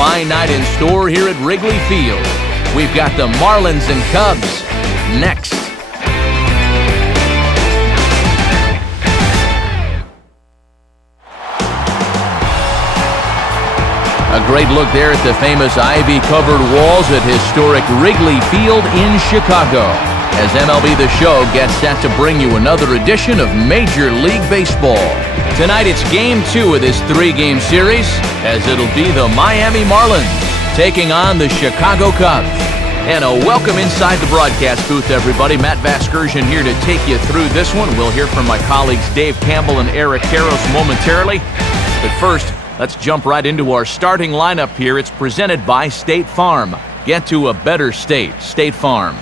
fine night in store here at Wrigley Field. We've got the Marlins and Cubs next. A great look there at the famous ivy-covered walls at historic Wrigley Field in Chicago, as MLB The Show gets set to bring you another edition of Major League Baseball. Tonight it's Game 2 of this 3-game series, as it'll be the Miami Marlins taking on the Chicago Cubs. And a welcome inside the broadcast booth, everybody. Matt Vasgersian here to take you through this one. We'll hear from my colleagues Dave Campbell and Eric Karros momentarily. But first, let's jump right into our starting lineup here. It's presented by State Farm. Get to a better state. State Farm.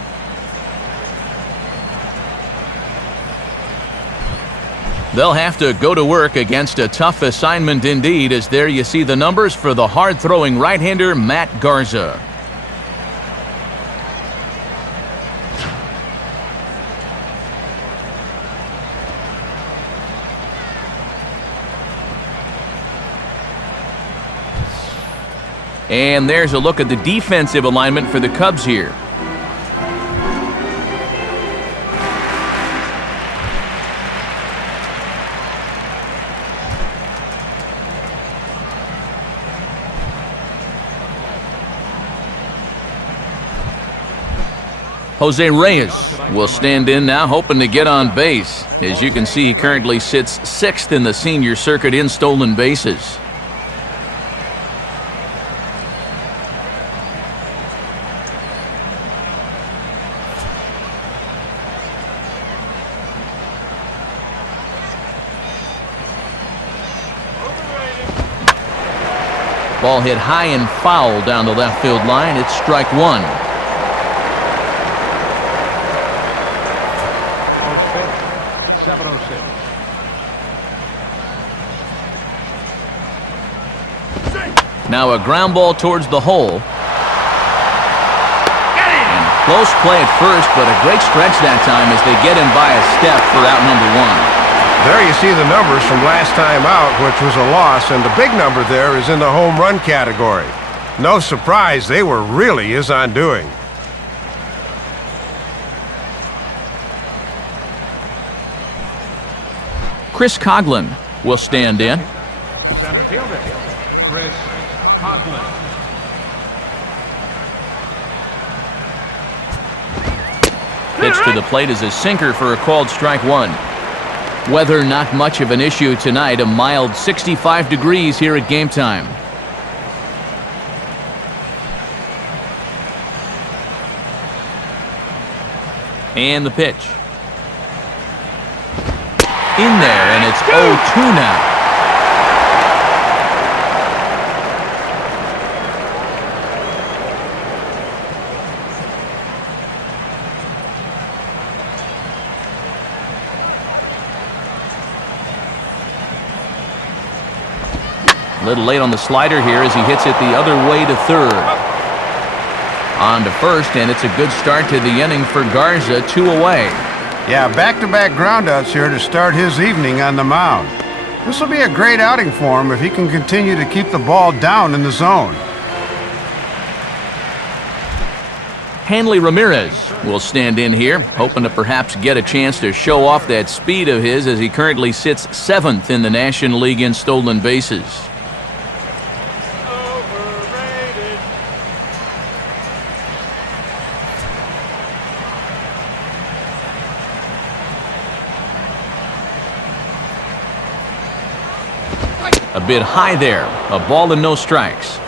They'll have to go to work against a tough assignment indeed, as there you see the numbers for the hard-throwing right-hander Matt Garza. And there's a look at the defensive alignment for the Cubs here. Jose Reyes will stand in now, hoping to get on base. As you can see, he currently sits 6th in the senior circuit in stolen bases. Ball hit high and foul down the left field line. It's strike one. Now a ground ball towards the hole. And close play at first, but a great stretch that time as they get him by a step for out number one. There you see the numbers from last time out, which was a loss, and the big number there is in the home run category. No surprise, they were really his undoing. Chris Coghlan will stand in. Center fielder, Chris Coghlan. Pitch to the plate is a sinker for a called strike one. Weather not much of an issue tonight. A mild 65 degrees here at game time. And the pitch. In there, and it's 0-2 now. A little late on the slider here as he hits it the other way to third. On to first, and it's a good start to the inning for Garza, 2 away. Yeah, back-to-back groundouts here to start his evening on the mound. This will be a great outing for him if he can continue to keep the ball down in the zone. Hanley Ramirez will stand in here, hoping to perhaps get a chance to show off that speed of his as he currently sits 7th in the National League in stolen bases. A bit high there, a ball and no strikes.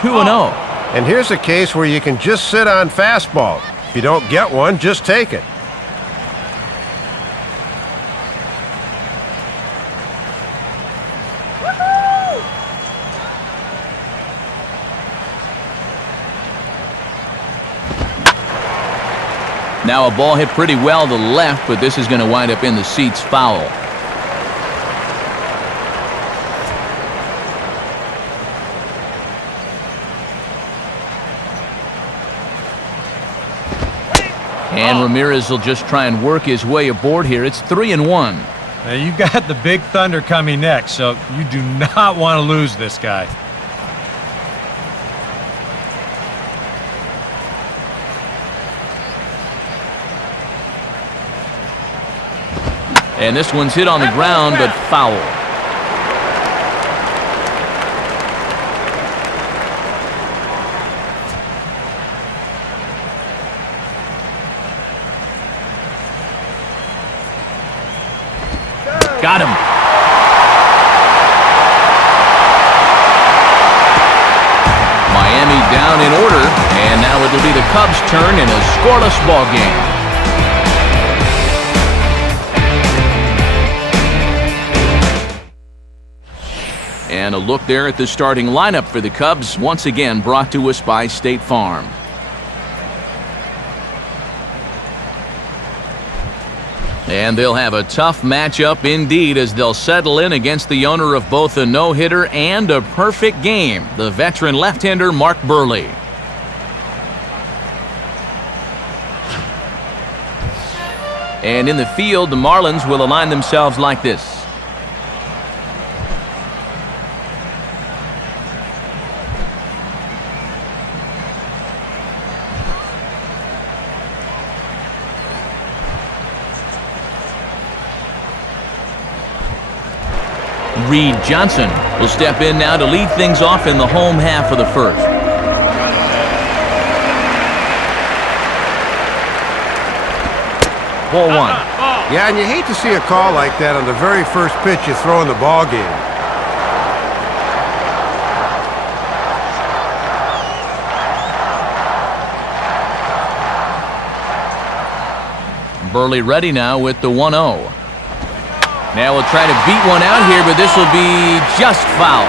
Two 2-0. And here's a case where you can just sit on fastball. If you don't get one, just take it. Now a ball hit pretty well to the left, but this is going to wind up in the seats foul. And Ramirez will just try and work his way aboard here. It's 3-1. Now you got the Big Thunder coming next, so you do not want to lose this guy. And this one's hit on the ground, but foul. Got him. Miami down in order, and now it'll be the Cubs' turn in a scoreless ball game. And a look there at the starting lineup for the Cubs, once again brought to us by State Farm. And they'll have a tough matchup indeed as they'll settle in against the owner of both a no-hitter and a perfect game, the veteran left-hander Mark Buehrle. And in the field, the Marlins will align themselves like this. Reed Johnson will step in now to lead things off in the home half of the first. Ball one. Yeah, and you hate to see a call like that on the very first pitch you throw in the ball game. Buehrle ready now with the 1-0. Now we'll try to beat one out here, but this will be just foul.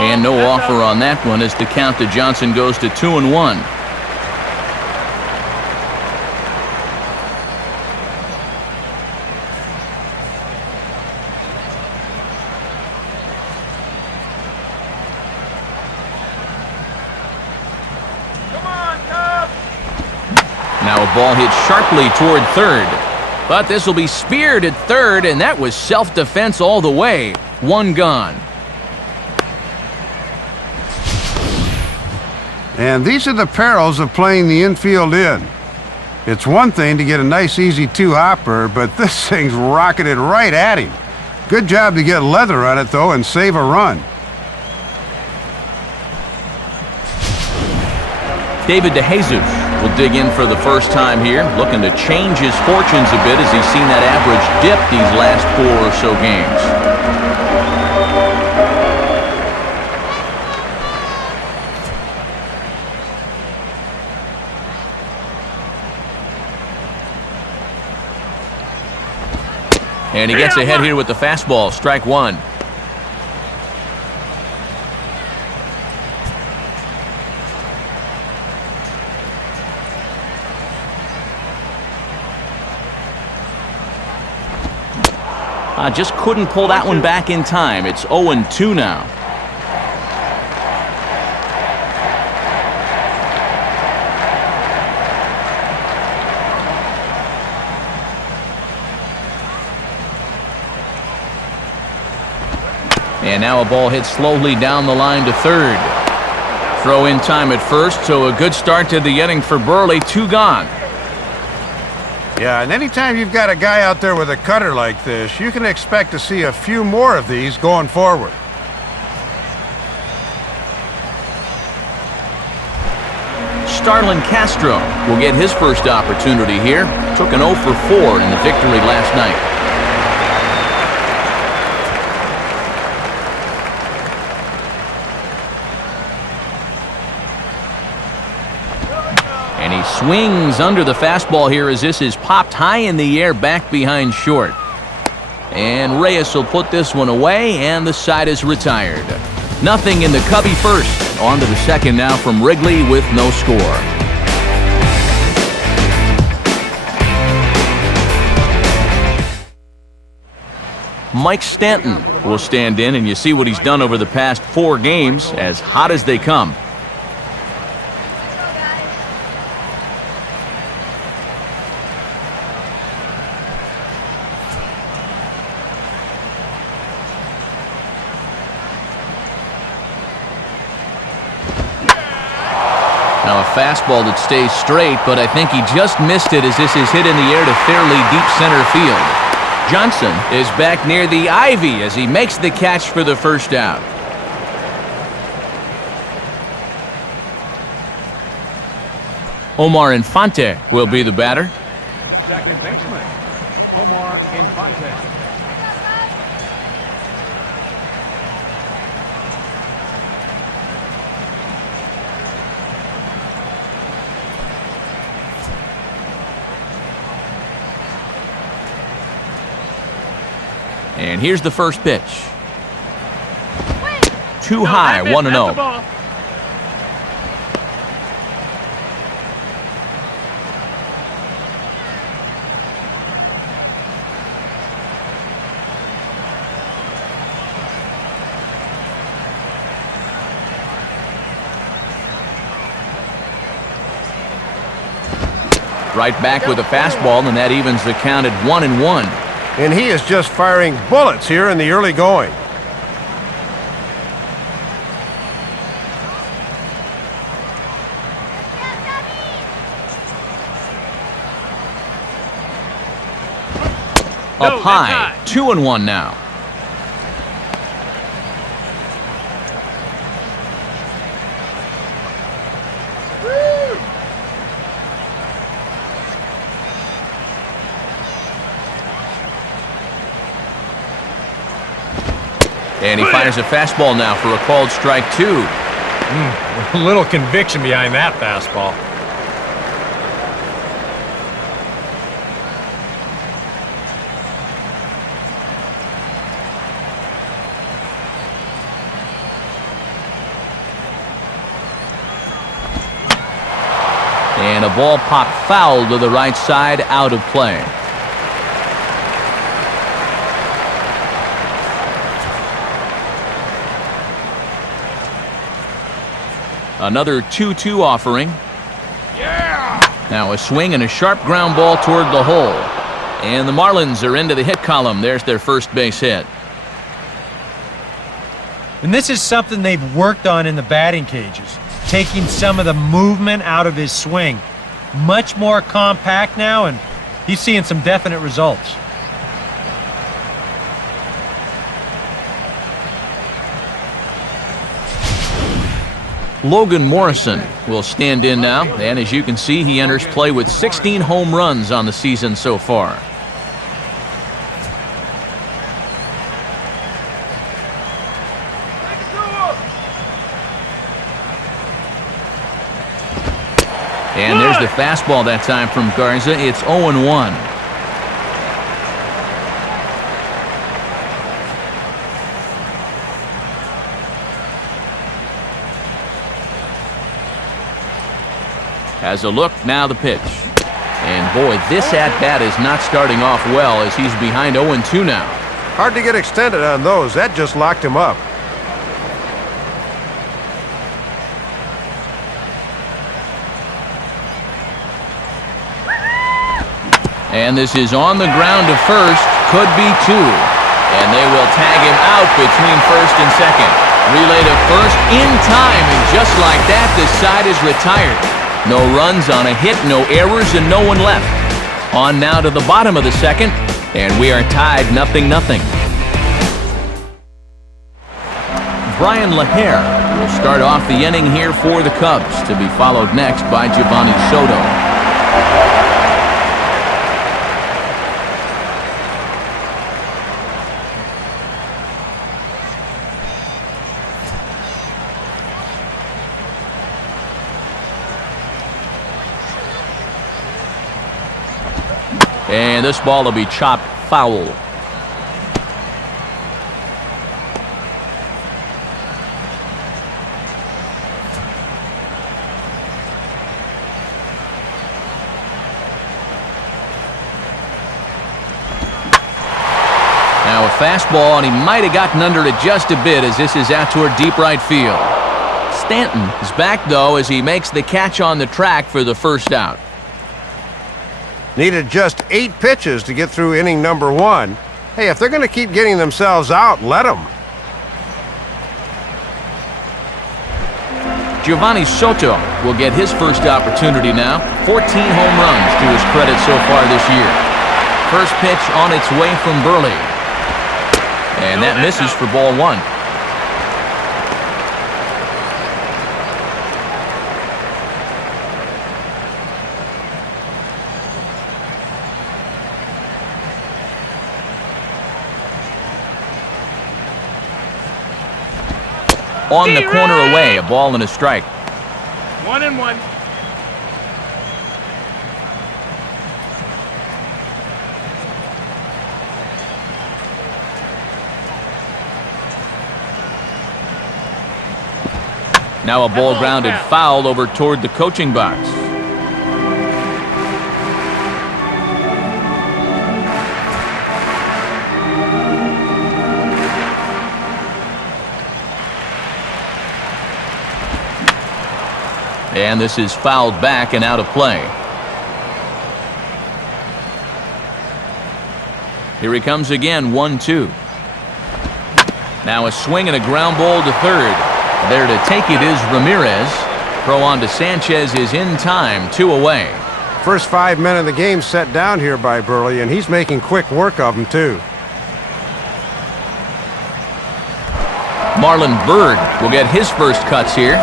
And no offer on that one as the count to Johnson goes to 2-1. Now a ball hit sharply toward third. But this will be speared at third, and that was self-defense all the way. One gone. And these are the perils of playing the infield in. It's one thing to get a nice easy two-hopper, but this thing's rocketed right at him. Good job to get leather on it, though, and save a run. David DeJesus will dig in for the first time here, looking to change his fortunes a bit as he's seen that average dip these last 4 or so games. And he gets ahead here with the fastball, strike one. Just couldn't pull that one back in time. It's 0-2 now. And now a ball hit slowly down the line to third. Throw in time at first, so a good start to the inning for Buehrle. 2 gone. Yeah, and anytime you've got a guy out there with a cutter like this, you can expect to see a few more of these going forward. Starlin Castro will get his first opportunity here. Took an 0 for 4 in the victory last night. And And he swings under the fastball here as this is popped high in the air back behind short. And Reyes will put this one away, and the side is retired. Nothing in the Cubby first. On to the second now from Wrigley with no score. Mike Stanton will stand in, and you see what he's done over the past 4 games, as hot as they come. Now a fastball that stays straight, but I think he just missed it as this is hit in the air to fairly deep center field. Johnson is back near the ivy as he makes the catch for the first out. Omar Infante will be the batter. Second baseman, Omar Infante. And here's the first pitch. Too high, 1-0. Right back with a fastball, and that evens the count at 1-1. And he is just firing bullets here in the early going. Up high, 2-1 now. And he fires a fastball now for a called strike 2. A little conviction behind that fastball. And a ball popped foul to the right side, out of play. Another 2-2 offering. Yeah! Now a swing and a sharp ground ball toward the hole. And the Marlins are into the hit column. There's their first base hit. And this is something they've worked on in the batting cages, taking some of the movement out of his swing. Much more compact now, and he's seeing some definite results. Logan Morrison will stand in now, and as you can see, he enters play with 16 home runs on the season so far. And there's the fastball that time from Garza. It's 0-1. Has a look, now the pitch. And boy, this at-bat is not starting off well as he's behind 0-2 now. Hard to get extended on those. That just locked him up. And this is on the ground to first, could be 2. And they will tag him out between first and second. Relay to first in time, and just like that, the side is retired. No runs on a hit, no errors, and no one left. On now to the bottom of the second, and we are tied 0-0. Brian LaHare will start off the inning here for the Cubs, to be followed next by Giovanni Soto. And this ball will be chopped foul. Now a fastball, and he might have gotten under it just a bit as this is out toward deep right field. Stanton is back, though, as he makes the catch on the track for the first out. Needed just 8 pitches to get through inning number 1. Hey, if they're going to keep getting themselves out, let them. Giovanni Soto will get his first opportunity now. 14 home runs to his credit so far this year. First pitch on its way from Burley. And that misses for ball 1. On the corner away, a ball and a strike. 1-1. Now a ball grounded foul over toward the coaching box. And this is fouled back and out of play. Here he comes again, 1-2. Now a swing and a ground ball to third. There to take it is Ramirez. Throw on to Sanchez is in time, 2 away. First 5 men of the game set down here by Burley, and he's making quick work of them, too. Marlon Byrd will get his first cuts here.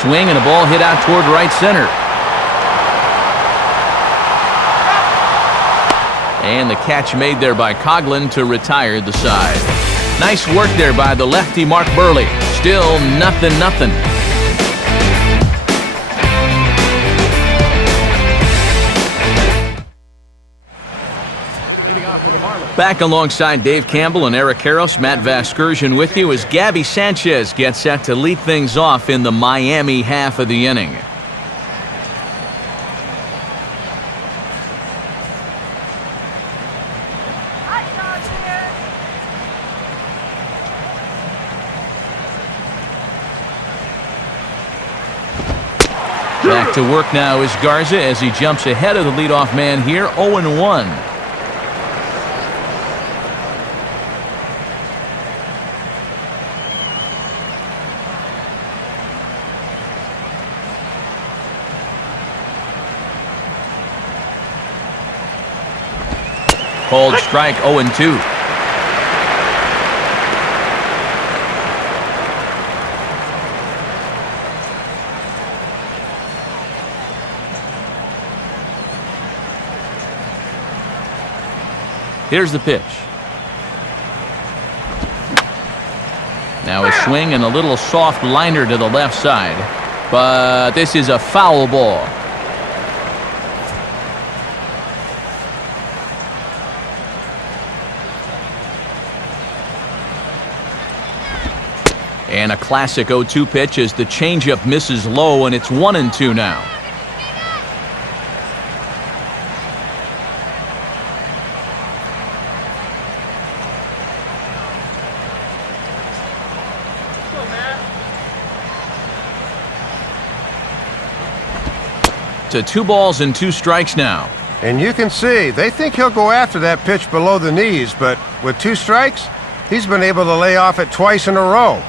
Swing and a ball hit out toward right center. And the catch made there by Coughlin to retire the side. Nice work there by the lefty Mark Burley. Still 0-0. Back alongside Dave Campbell and Eric Karros, Matt Vasgersian with you as Gabby Sanchez gets set to lead things off in the Miami half of the inning. Back to work now is Garza as he jumps ahead of the leadoff man here, 0-1. Called strike, 0-2. Here's the pitch. Now a swing and a little soft liner to the left side. But this is a foul ball. And a classic 0-2 pitch as the changeup misses low, and it's 1-2 now. To 2 balls and 2 strikes now. And you can see, they think he'll go after that pitch below the knees, but with 2 strikes, he's been able to lay off it twice in a row.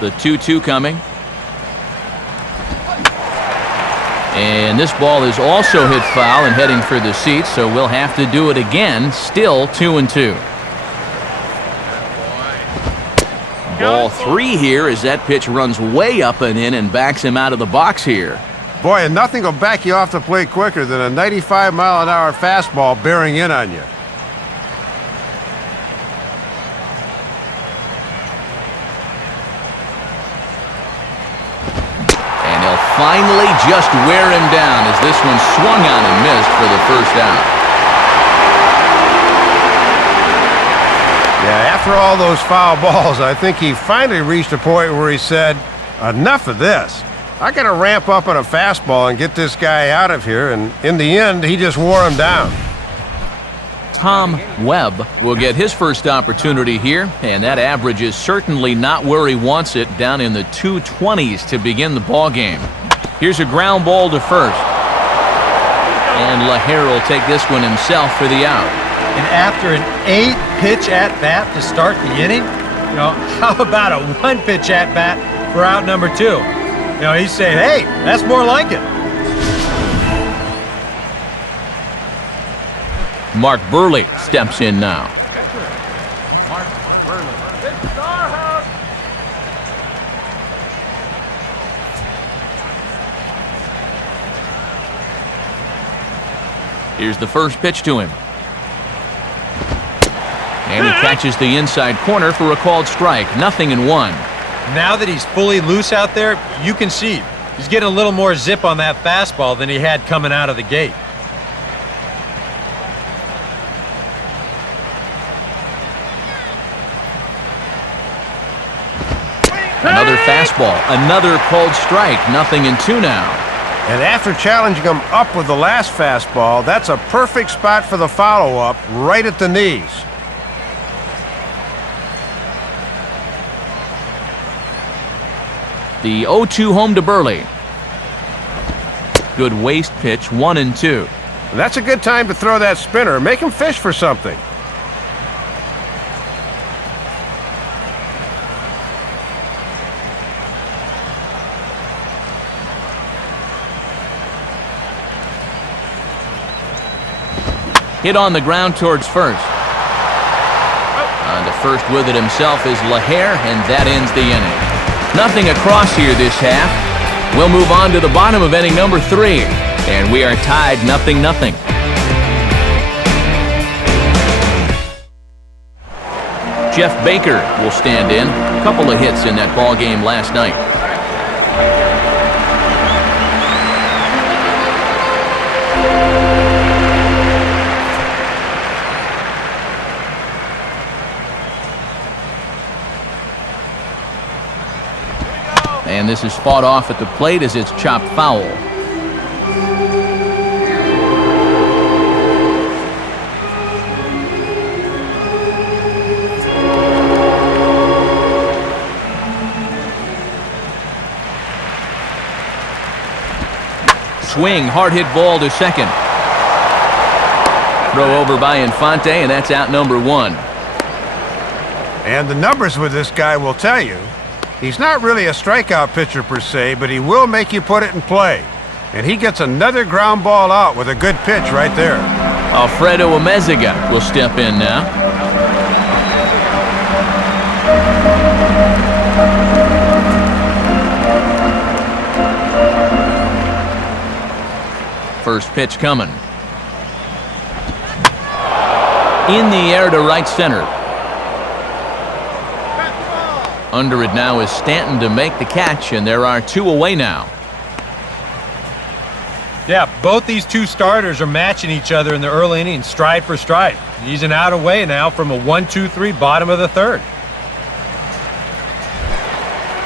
The 2-2 coming. And this ball is also hit foul and heading for the seats, so we'll have to do it again. Still 2-2. Ball 3 here as that pitch runs way up and in and backs him out of the box here. Boy, and nothing will back you off the plate quicker than a 95-mile-an-hour fastball bearing in on you. finally just wear him down as this one swung on and missed for the first out. Yeah, after all those foul balls, I think he finally reached a point where he said, enough of this. I got to ramp up on a fastball and get this guy out of here, and in the end, he just wore him down. Tom Webb will get his first opportunity here, and that average is certainly not where he wants it, down in the 220s to begin the ball game. Here's a ground ball to first. And LaHare will take this one himself for the out. And after an 8-pitch at-bat to start the inning, how about a 1-pitch at-bat for out number 2? He's saying, hey, that's more like it. Mark Burley steps in now. Here's the first pitch to him. And he catches the inside corner for a called strike. 0-1. Now that he's fully loose out there, you can see he's getting a little more zip on that fastball than he had coming out of the gate. Another fastball, another called strike. 0-2 now. And after challenging him up with the last fastball, that's a perfect spot for the follow-up, right at the knees. The 0-2 home to Burley. Good waist pitch, 1-2. That's a good time to throw that spinner. Make him fish for something. Hit on the ground towards first. On to first with it himself is LaHare, and that ends the inning. Nothing across here this half. We'll move on to the bottom of inning number 3, and we are tied 0-0. Jeff Baker will stand in. A couple of hits in that ball game last night. And this is fought off at the plate as it's chopped foul. Swing, hard hit ball to second. Throw over by Infante, and that's out number 1. And the numbers with this guy will tell you, he's not really a strikeout pitcher per se, but he will make you put it in play. And he gets another ground ball out with a good pitch right there. Alfredo Amezaga will step in now. First pitch coming. In the air to right center. Under it now is Stanton to make the catch, and there are 2 away now. Yeah, both these 2 starters are matching each other in the early innings, stride for stride. He's an out away now from a 1-2-3 bottom of the 3rd.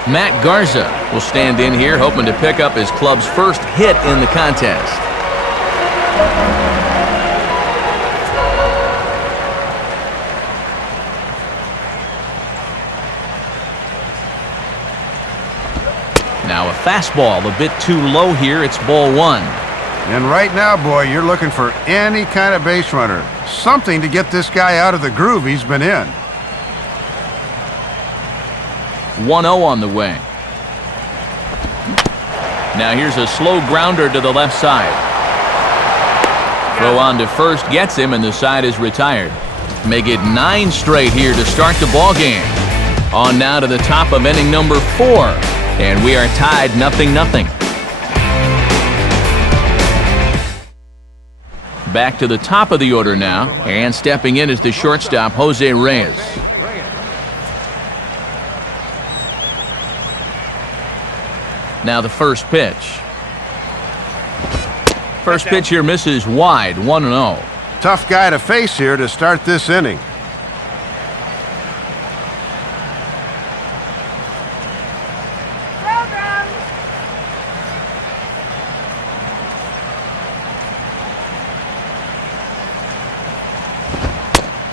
Matt Garza will stand in here, hoping to pick up his club's first hit in the contest. Now a fastball, a bit too low here. It's ball 1. And right now, boy, you're looking for any kind of base runner. Something to get this guy out of the groove he's been in. 1-0 on the way. Now here's a slow grounder to the left side. Throw on to first gets him, and the side is retired. Make it 9 straight here to start the ball game. On now to the top of inning number 4. And we are tied 0-0. Back to the top of the order now, and stepping in is the shortstop, Jose Reyes. Now the first pitch. First pitch here misses wide, 1-0. Tough guy to face here to start this inning.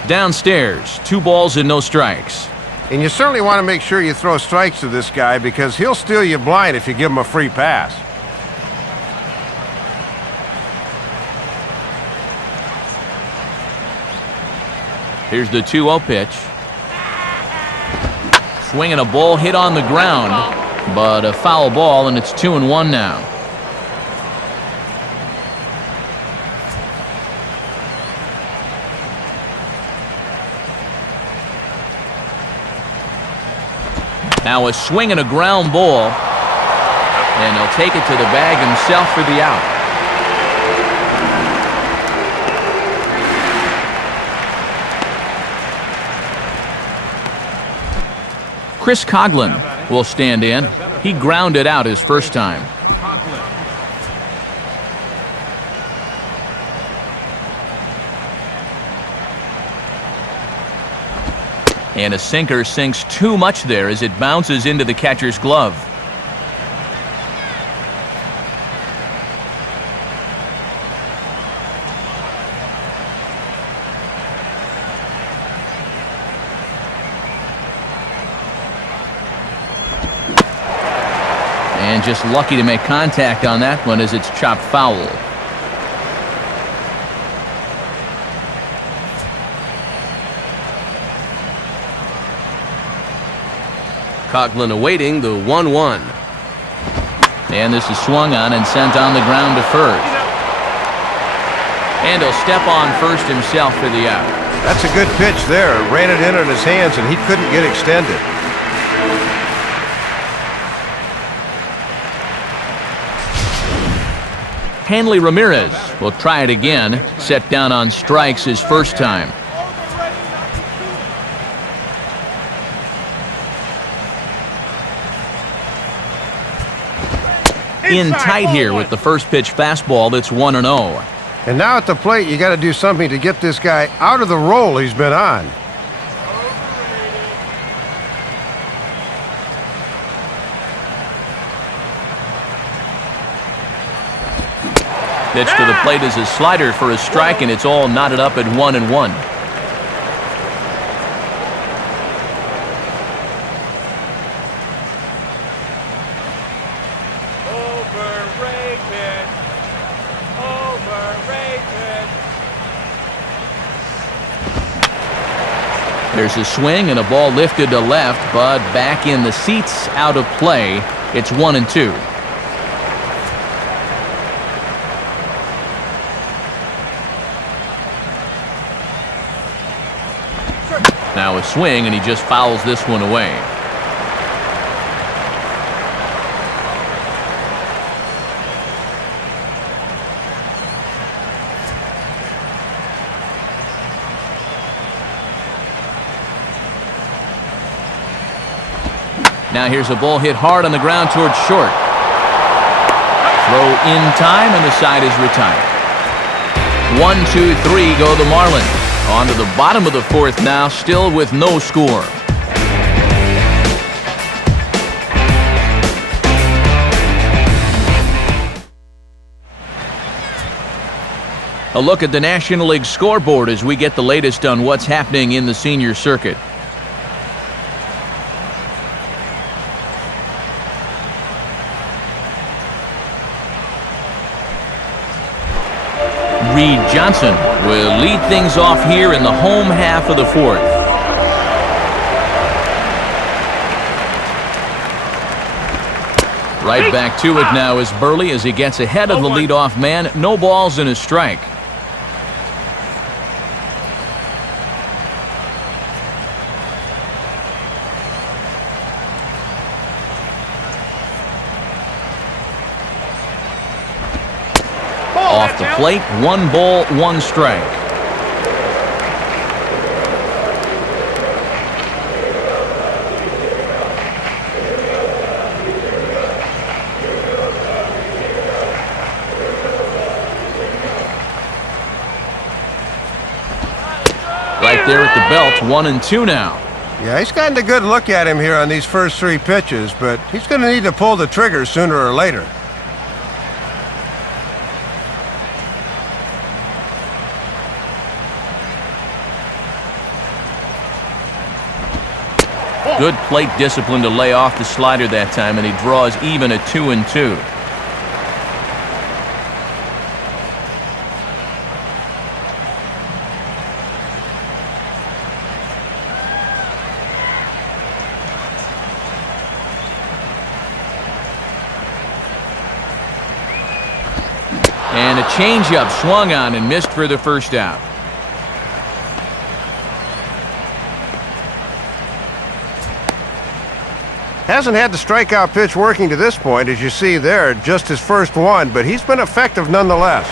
Downstairs, 2 balls and no strikes. And you certainly want to make sure you throw strikes to this guy because he'll steal you blind if you give him a free pass. Here's the 2-0 pitch. Swinging a ball hit on the ground, but a foul ball, and it's 2-1 now. Now a swing and a ground ball, and he'll take it to the bag himself for the out. Chris Coughlin will stand in. He grounded out his first time. And a sinker sinks too much there as it bounces into the catcher's glove. And just lucky to make contact on that one as it's chopped foul. Coughlin awaiting the 1-1. And this is swung on and sent on the ground to first. And he'll step on first himself for the out. That's a good pitch there. Ran it in on his hands and he couldn't get extended. Hanley Ramirez will try it again. Set down on strikes his first time. In tight here with the first pitch fastball that's 1-0. And now at the plate, you got to do something to get this guy out of the role he's been on. Pitch to the plate is a slider for a strike, and it's all knotted up at 1-1. There's a swing and a ball lifted to left, but back in the seats, out of play. It's 1-2. Now a swing, and he just fouls this one away. Now here's a ball hit hard on the ground towards short. Throw in time, and the side is retired. 1-2-3 go the Marlins. On to the bottom of the fourth now, still with no score. A look at the National League scoreboard as we get the latest on what's happening in the senior circuit. Reed Johnson will lead things off here in the home half of the fourth. Right back to it now is Burley as he gets ahead of the leadoff man. No balls and a strike. Off the plate, 1 ball, 1 strike. there at the belt, 1-2 now. Yeah, he's gotten a good look at him here on these first 3 pitches, but he's going to need to pull the trigger sooner or later. Good plate discipline to lay off the slider that time, and he draws even at 2-2. And a changeup swung on and missed for the first out. Hasn't had the strikeout pitch working to this point, as you see there, just his first one, but he's been effective nonetheless.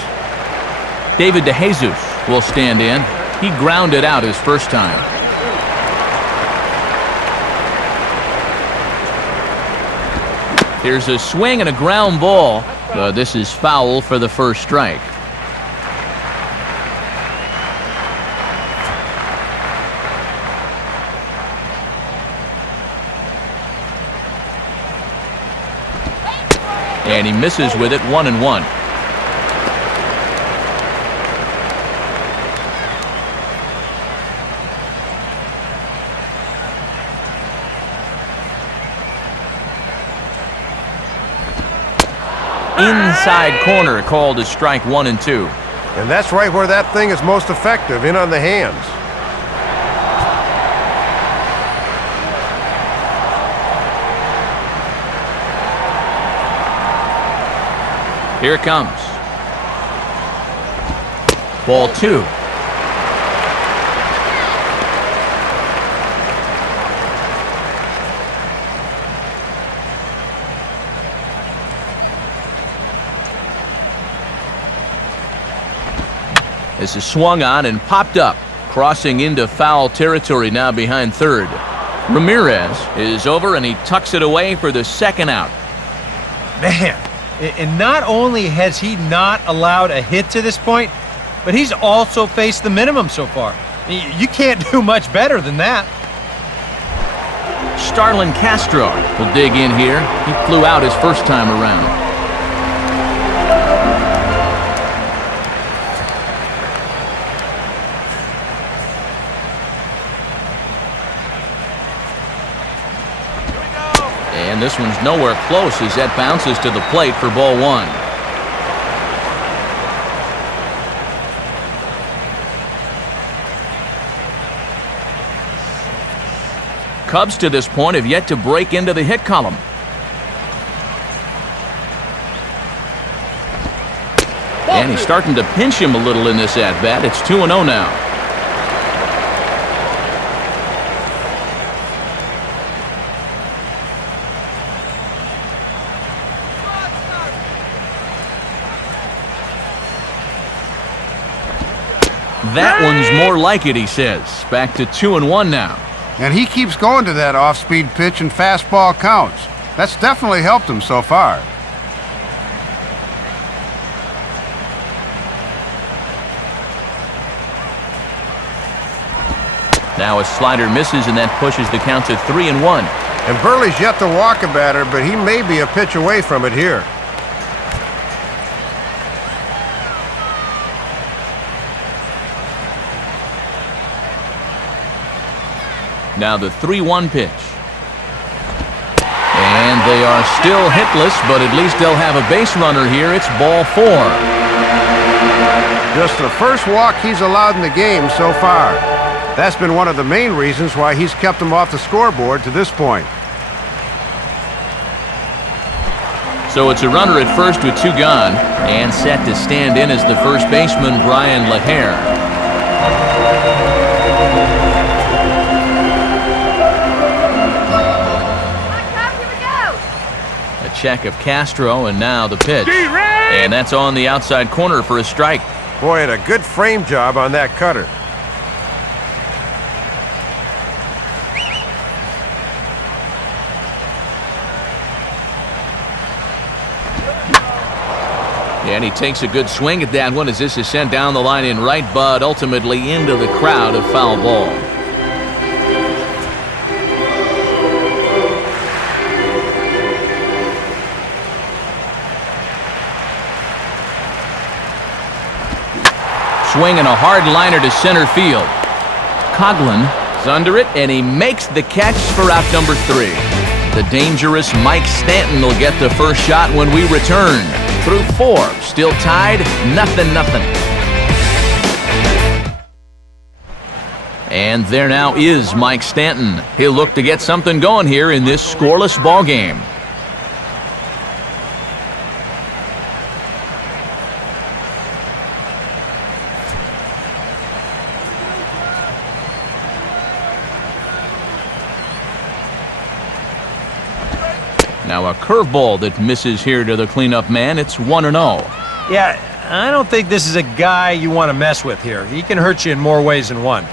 David DeJesus will stand in. He grounded out his first time. Here's a swing and a ground ball. This is foul for the first strike. And he misses with it, 1-1. Inside corner called as strike 1-2. And that's right where that thing is most effective, in on the hands. Here it comes. Ball 2. This is swung on and popped up, crossing into foul territory now behind third. Ramirez is over and he tucks it away for the second out. Man, and not only has he not allowed a hit to this point, but he's also faced the minimum so far. You can't do much better than that. Starlin Castro will dig in here. He flew out his first time around. And this one's nowhere close as that bounces to the plate for ball 1. Cubs to this point have yet to break into the hit column. And he's starting to pinch him a little in this at-bat. It's 2-0 now. That one's more like it, he says. Back to 2-1 now. And he keeps going to that off-speed pitch and fastball counts. That's definitely helped him so far. Now a slider misses, and that pushes the count to 3-1. And Burley's yet to walk a batter, but he may be a pitch away from it here. Now the 3-1 pitch. And they are still hitless, but at least they'll have a base runner here. It's ball 4. Just the first walk he's allowed in the game so far. That's been one of the main reasons why he's kept him off the scoreboard to this point. So it's a runner at first with 2 gone, and set to stand in as the first baseman, Brian LaHare. Check of Castro, and now the pitch. And that's on the outside corner for a strike. Boy, had a good frame job on that cutter. And he takes a good swing at that one as this is sent down the line in right, but ultimately into the crowd of foul ball. Swinging a hard liner to center field. Coghlan is under it, and he makes the catch for out number 3. The dangerous Mike Stanton will get the first shot when we return. Through 4, still tied, 0-0. And there now is Mike Stanton. He'll look to get something going here in this scoreless ball game. Now a curveball that misses here to the cleanup man. It's 1-0. Yeah, I don't think this is a guy you want to mess with here. He can hurt you in more ways than one.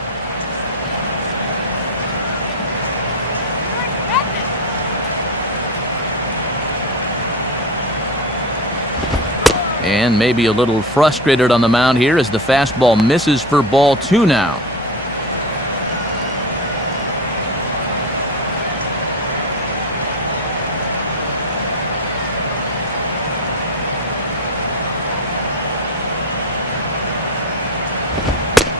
And maybe a little frustrated on the mound here as the fastball misses for ball 2 now.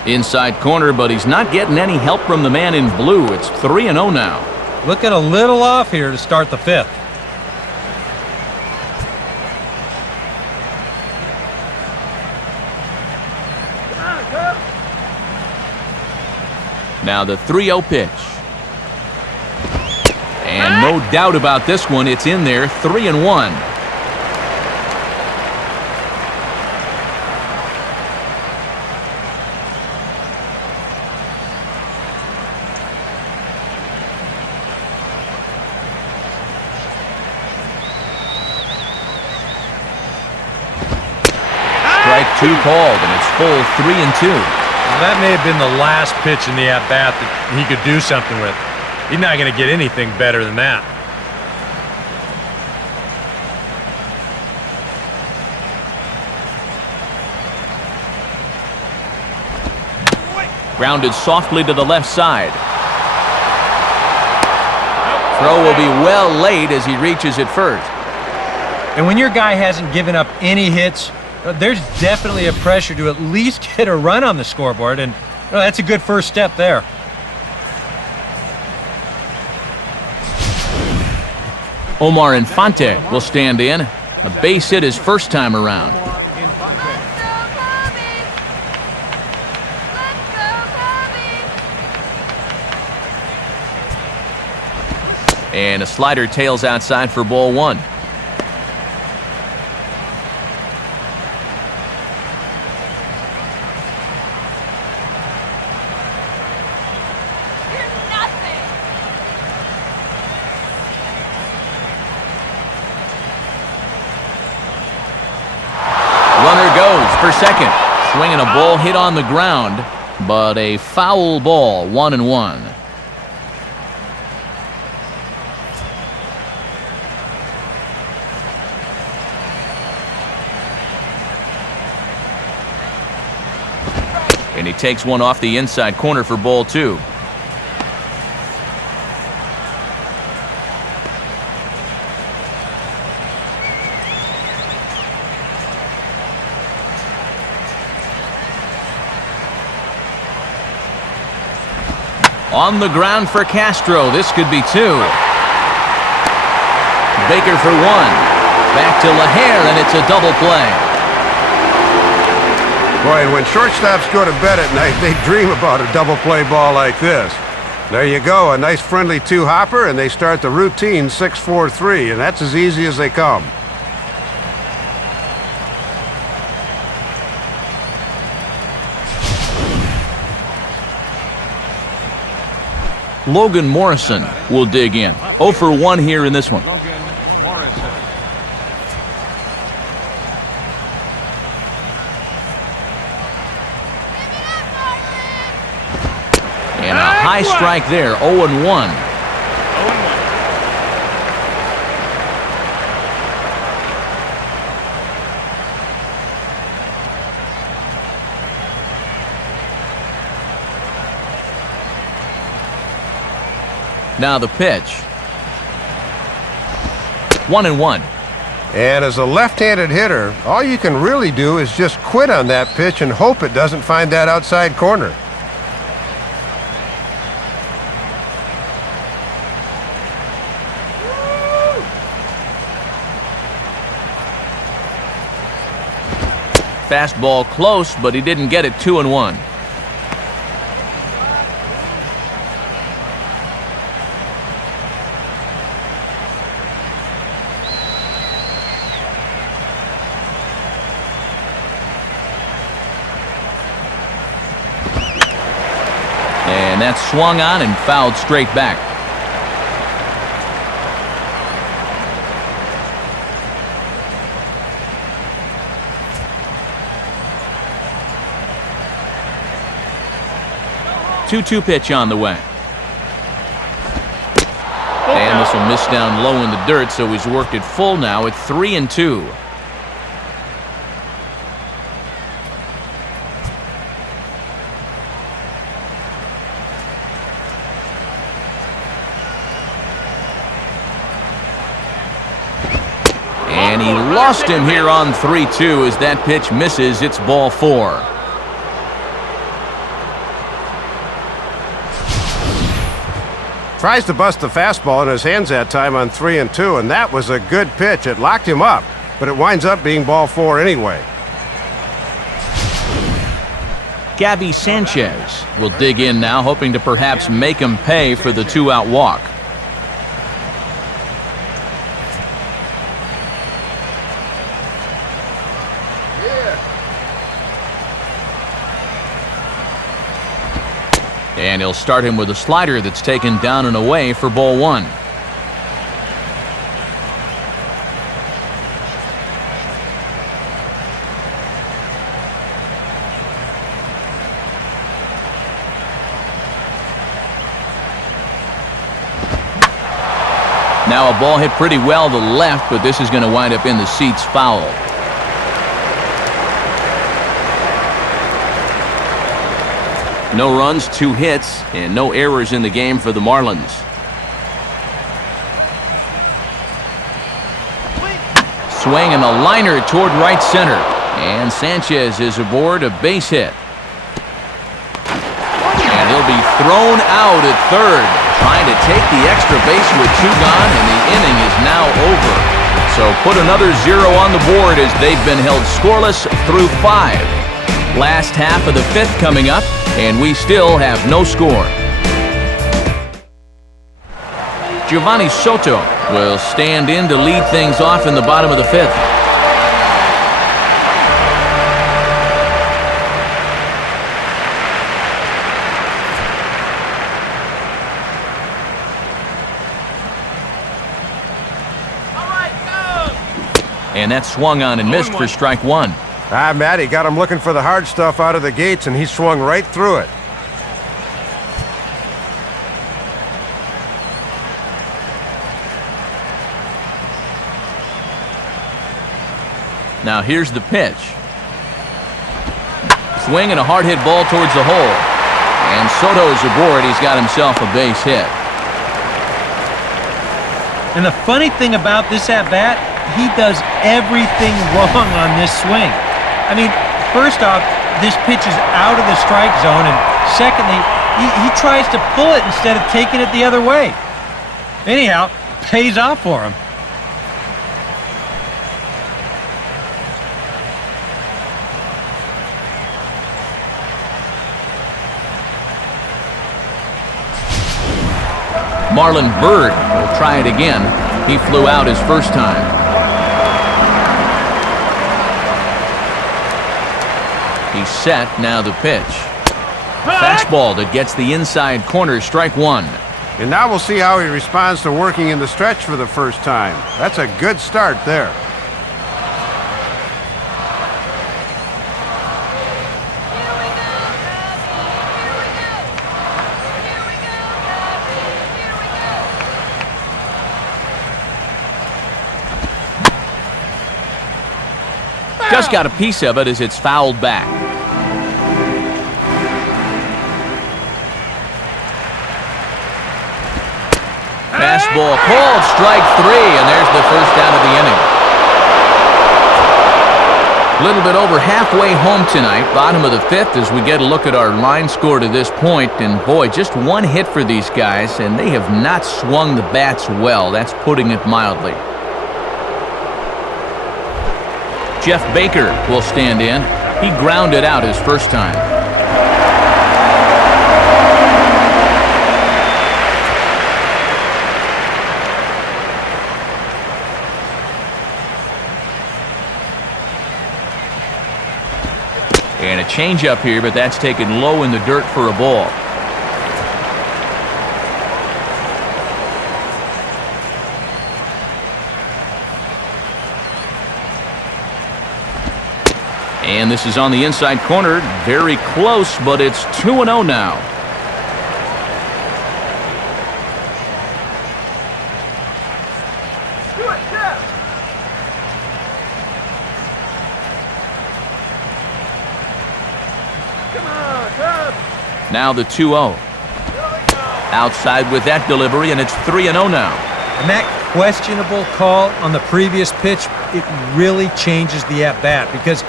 Inside corner, but he's not getting any help from the man in blue. It's 3-0 now. Looking a little off here to start the 5th. Now the 3-0 pitch. And no doubt about this one, it's in there, 3-1. Strike 2 called, and it's full 3-2. Well, that may have been the last pitch in the at-bat that he could do something with. He's not going to get anything better than that. Grounded softly to the left side. Throw will be well laid as he reaches it first. And when your guy hasn't given up any hits, there's definitely a pressure to at least get a run on the scoreboard, and that's a good first step there. Omar Infante will stand in. A base hit his first time around. And a slider tails outside for ball 1. Runner goes for second. Swinging a ball hit on the ground, but a foul ball, 1-1. And he takes one off the inside corner for ball 2. On the ground for Castro. This could be 2. Baker for 1. Back to LaHare, and it's a double play. Boy, and when shortstops go to bed at night, they dream about a double play ball like this. There you go, a nice friendly 2-hopper, and they start the routine 6-4-3, and that's as easy as they come. Logan Morrison will dig in. 0 for 1 here in this one. And a high strike there, 0-1. Now the pitch. 1-1. And as a left-handed hitter, all you can really do is just quit on that pitch and hope it doesn't find that outside corner. Fastball close, but he didn't get it. 2-1. And that's swung on and fouled straight back. Two pitch on the way. And this will miss down low in the dirt, so he's worked it full now at 3-2. And he lost him here on 3-2 as that pitch misses. It's ball 4. Tries to bust the fastball in his hands that time on 3-2, and that was a good pitch. It locked him up, but it winds up being ball 4 anyway. Gabby Sanchez will dig in now, hoping to perhaps make him pay for the 2-out walk. And he'll start him with a slider that's taken down and away for ball 1. Now a ball hit pretty well to the left, but this is going to wind up in the seats foul. No runs, 2 hits, and no errors in the game for the Marlins. Swing and a liner toward right center. And Sanchez is aboard a base hit. And he'll be thrown out at third, trying to take the extra base with 2 gone, and the inning is now over. So put another 0 on the board as they've been held scoreless through 5. Last half of the 5th coming up, and we still have no score. Giovanni Soto will stand in to lead things off in the bottom of the 5th. And that swung on and missed for strike 1. Matty got him looking for the hard stuff out of the gates, and he swung right through it. Now here's the pitch. Swing and a hard hit ball towards the hole. And Soto's aboard. He's got himself a base hit. And the funny thing about this at-bat, he does everything wrong on this swing. I mean, first off, this pitch is out of the strike zone, and secondly, he tries to pull it instead of taking it the other way. Anyhow, pays off for him. Marlon Byrd will try it again. He flew out his first time. He's set, now the pitch. Fastball that gets the inside corner, strike 1. And now we'll see how he responds to working in the stretch for the first time. That's a good start there. Just got a piece of it as it's fouled back. Fastball called, strike three, and there's the first out of the inning. A little bit over halfway home tonight, bottom of the fifth, as we get a look at our line score to this point. And boy, just one hit for these guys, and they have not swung the bats well. That's putting it mildly. Jeff Baker will stand in. He grounded out his first time. And a changeup here, but that's taken low in the dirt for a ball. And this is on the inside corner. Very close, but it's 2-0 now. Now the 2-0. Outside with that delivery, and it's 3-0 now. And that questionable call on the previous pitch, it really changes the at-bat because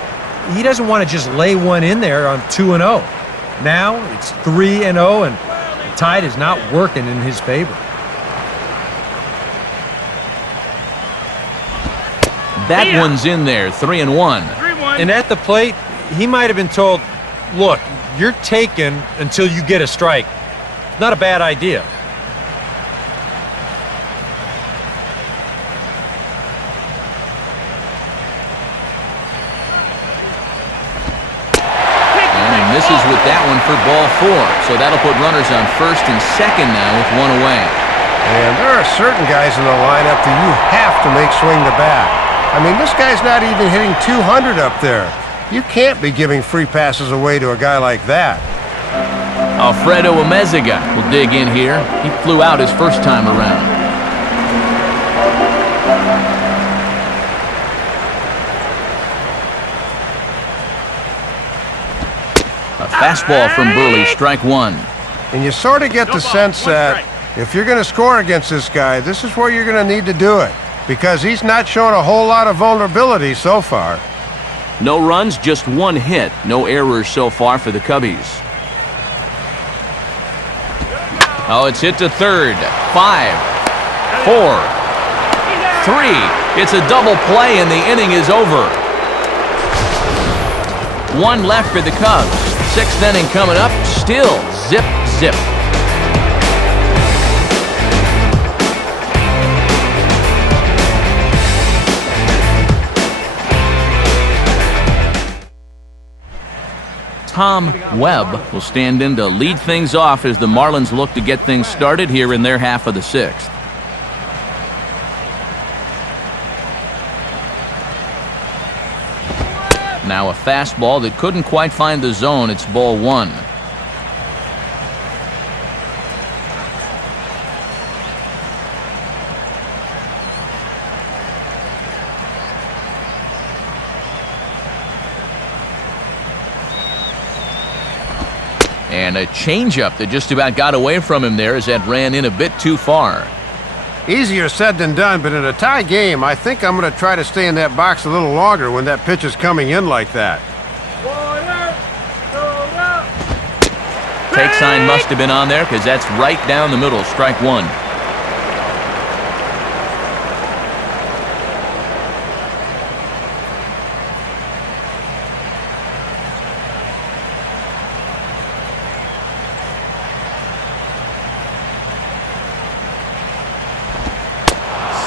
he doesn't want to just lay one in there on 2-0. Now it's 3-0, and the tide is not working in his favor. That one's in there, 3-1. 3-1. And at the plate, he might have been told, look, you're taken until you get a strike. Not a bad idea. And he misses with that one for ball four. So that'll put runners on first and second now with one away. And there are certain guys in the lineup that you have to make swing the bat. I mean, this guy's not even hitting 200 up there. You can't be giving free passes away to a guy like that. Alfredo Amezaga will dig in here. He flew out his first time around. A fastball from Burley, strike one. And you sort of get the sense that if you're going to score against this guy, this is where you're going to need to do it, because he's not showing a whole lot of vulnerability so far. No runs, just one hit. No errors so far for the Cubbies. Oh, it's hit to third. 5, 4, 3. It's a double play, and the inning is over. One left for the Cubs. Sixth inning coming up. Still zip, zip. Tom Webb will stand in to lead things off as the Marlins look to get things started here in their half of the sixth. Now a fastball that couldn't quite find the zone. It's ball one. And a changeup that just about got away from him there as that ran in a bit too far. Easier said than done, but in a tie game, I think I'm going to try to stay in that box a little longer when that pitch is coming in like that. Take sign must have been on there because that's right down the middle, strike one.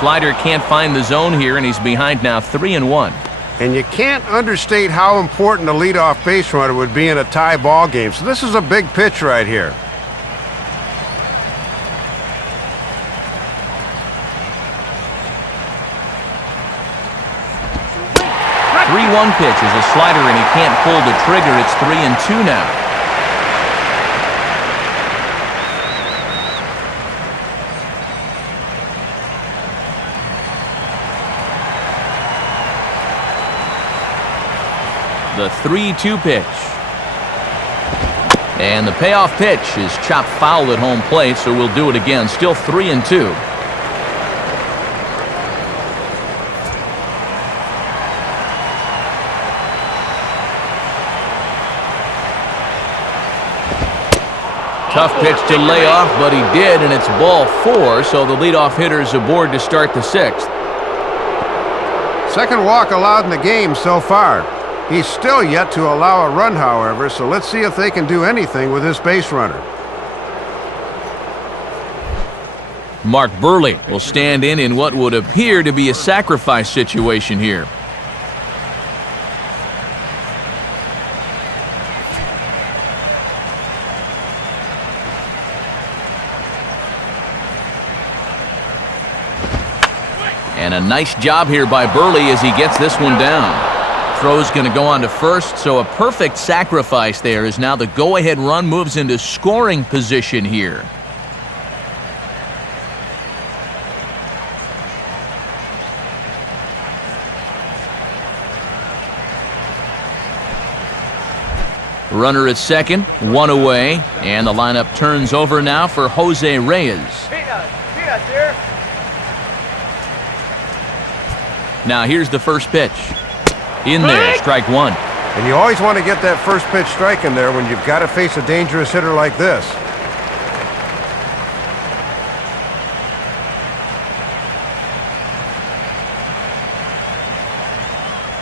Slider can't find the zone here, and he's behind now 3-1. And you can't understate how important a leadoff base runner would be in a tie ball game. So this is a big pitch right here. The 3-1 pitch is a slider, and he can't pull the trigger. It's 3-2 now. The 3-2 pitch. And the payoff pitch is chopped foul at home plate, so we'll do it again. Still 3-2. Tough pitch to lay off, but he did, and it's ball 4, so the leadoff hitter's aboard to start the 6th. Second walk allowed in the game so far. He's still yet to allow a run, however, so let's see if they can do anything with this base runner. Mark Burley will stand in what would appear to be a sacrifice situation here. And a nice job here by Burley as he gets this one down. Throw's going to go on to first, so a perfect sacrifice there as now the go-ahead run moves into scoring position here. Runner at second, 1 away, and the lineup turns over now for Jose Reyes. Now here's the first pitch. In there, strike 1. And you always want to get that first pitch strike in there when you've got to face a dangerous hitter like this.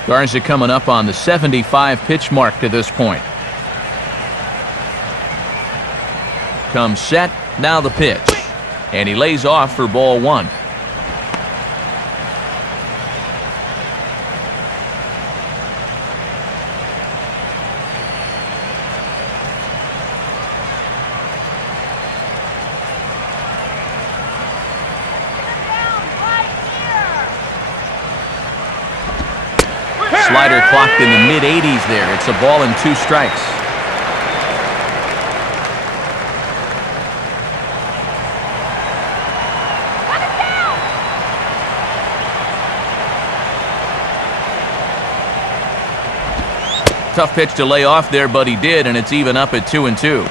Garza coming up on the 75 pitch mark to this point. Comes set, now the pitch. And he lays off for ball 1. Slider clocked in the mid-80s there. It's a ball and 2 strikes. Tough pitch to lay off there, but he did, and it's even up at 2-2.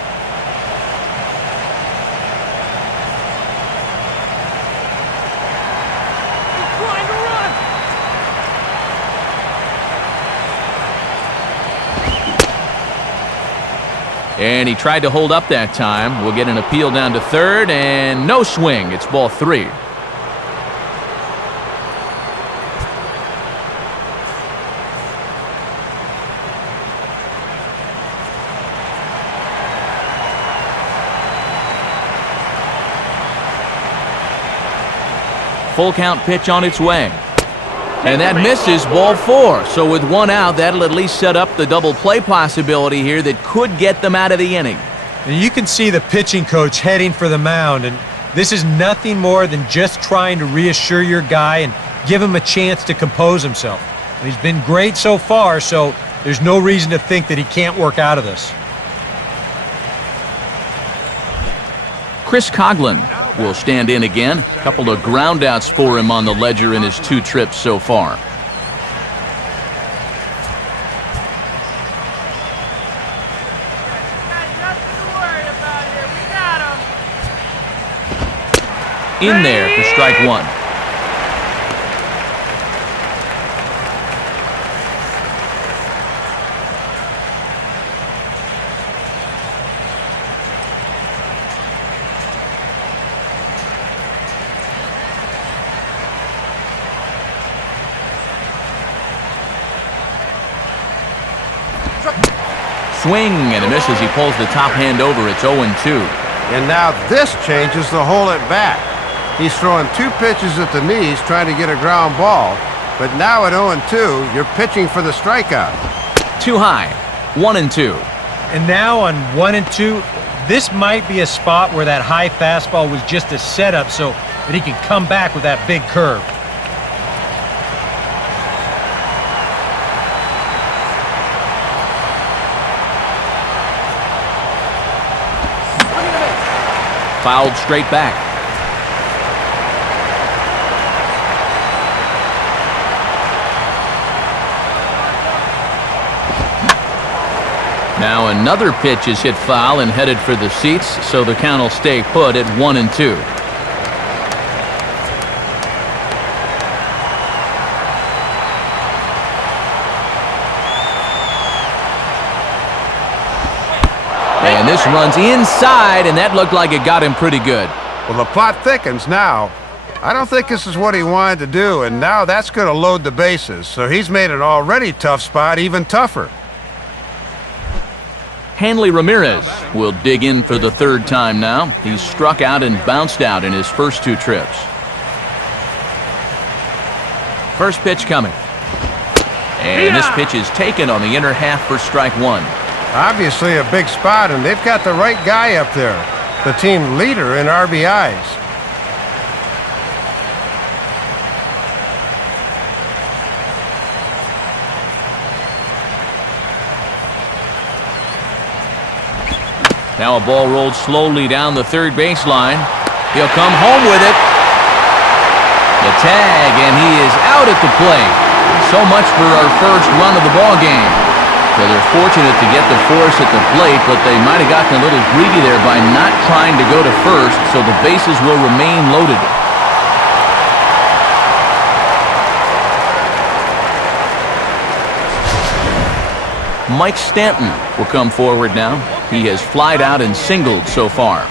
And he tried to hold up that time. We'll get an appeal down to third, and no swing. It's ball 3. Full count pitch on its way. And that misses, ball 4. So with 1 out, that'll at least set up the double play possibility here that could get them out of the inning. And you can see the pitching coach heading for the mound, and this is nothing more than just trying to reassure your guy and give him a chance to compose himself. And he's been great so far, so there's no reason to think that he can't work out of this. Chris Coghlan will stand in again. A couple of groundouts for him on the ledger in his 2 trips so far. In there for strike 1. Swing and a miss as he pulls the top hand over. It's 0-2. And now this changes the whole at bat. He's throwing 2 pitches at the knees trying to get a ground ball, but now at 0-2, you're pitching for the strikeout. Too high. 1-2. And now on 1-2, this might be a spot where that high fastball was just a setup so that he can come back with that big curve. Fouled straight back. Now another pitch is hit foul and headed for the seats, so the count will stay put at 1-2. And this runs inside, and that looked like it got him pretty good. Well, the plot thickens now. I don't think this is what he wanted to do, and now that's going to load the bases, so he's made an already tough spot even tougher. Hanley Ramirez will dig in for the third time now. He's struck out and bounced out in his first 2 trips. First pitch coming. And this pitch is taken on the inner half for strike 1. Obviously a big spot, and they've got the right guy up there, the team leader in RBIs. Now a ball rolled slowly down the third baseline. He'll come home with it. The tag, and he is out at the plate. So much for our first run of the ball game. So they're fortunate to get the force at the plate, but they might have gotten a little greedy there by not trying to go to first, so the bases will remain loaded. Mike Stanton will come forward now. He has flied out and singled so far.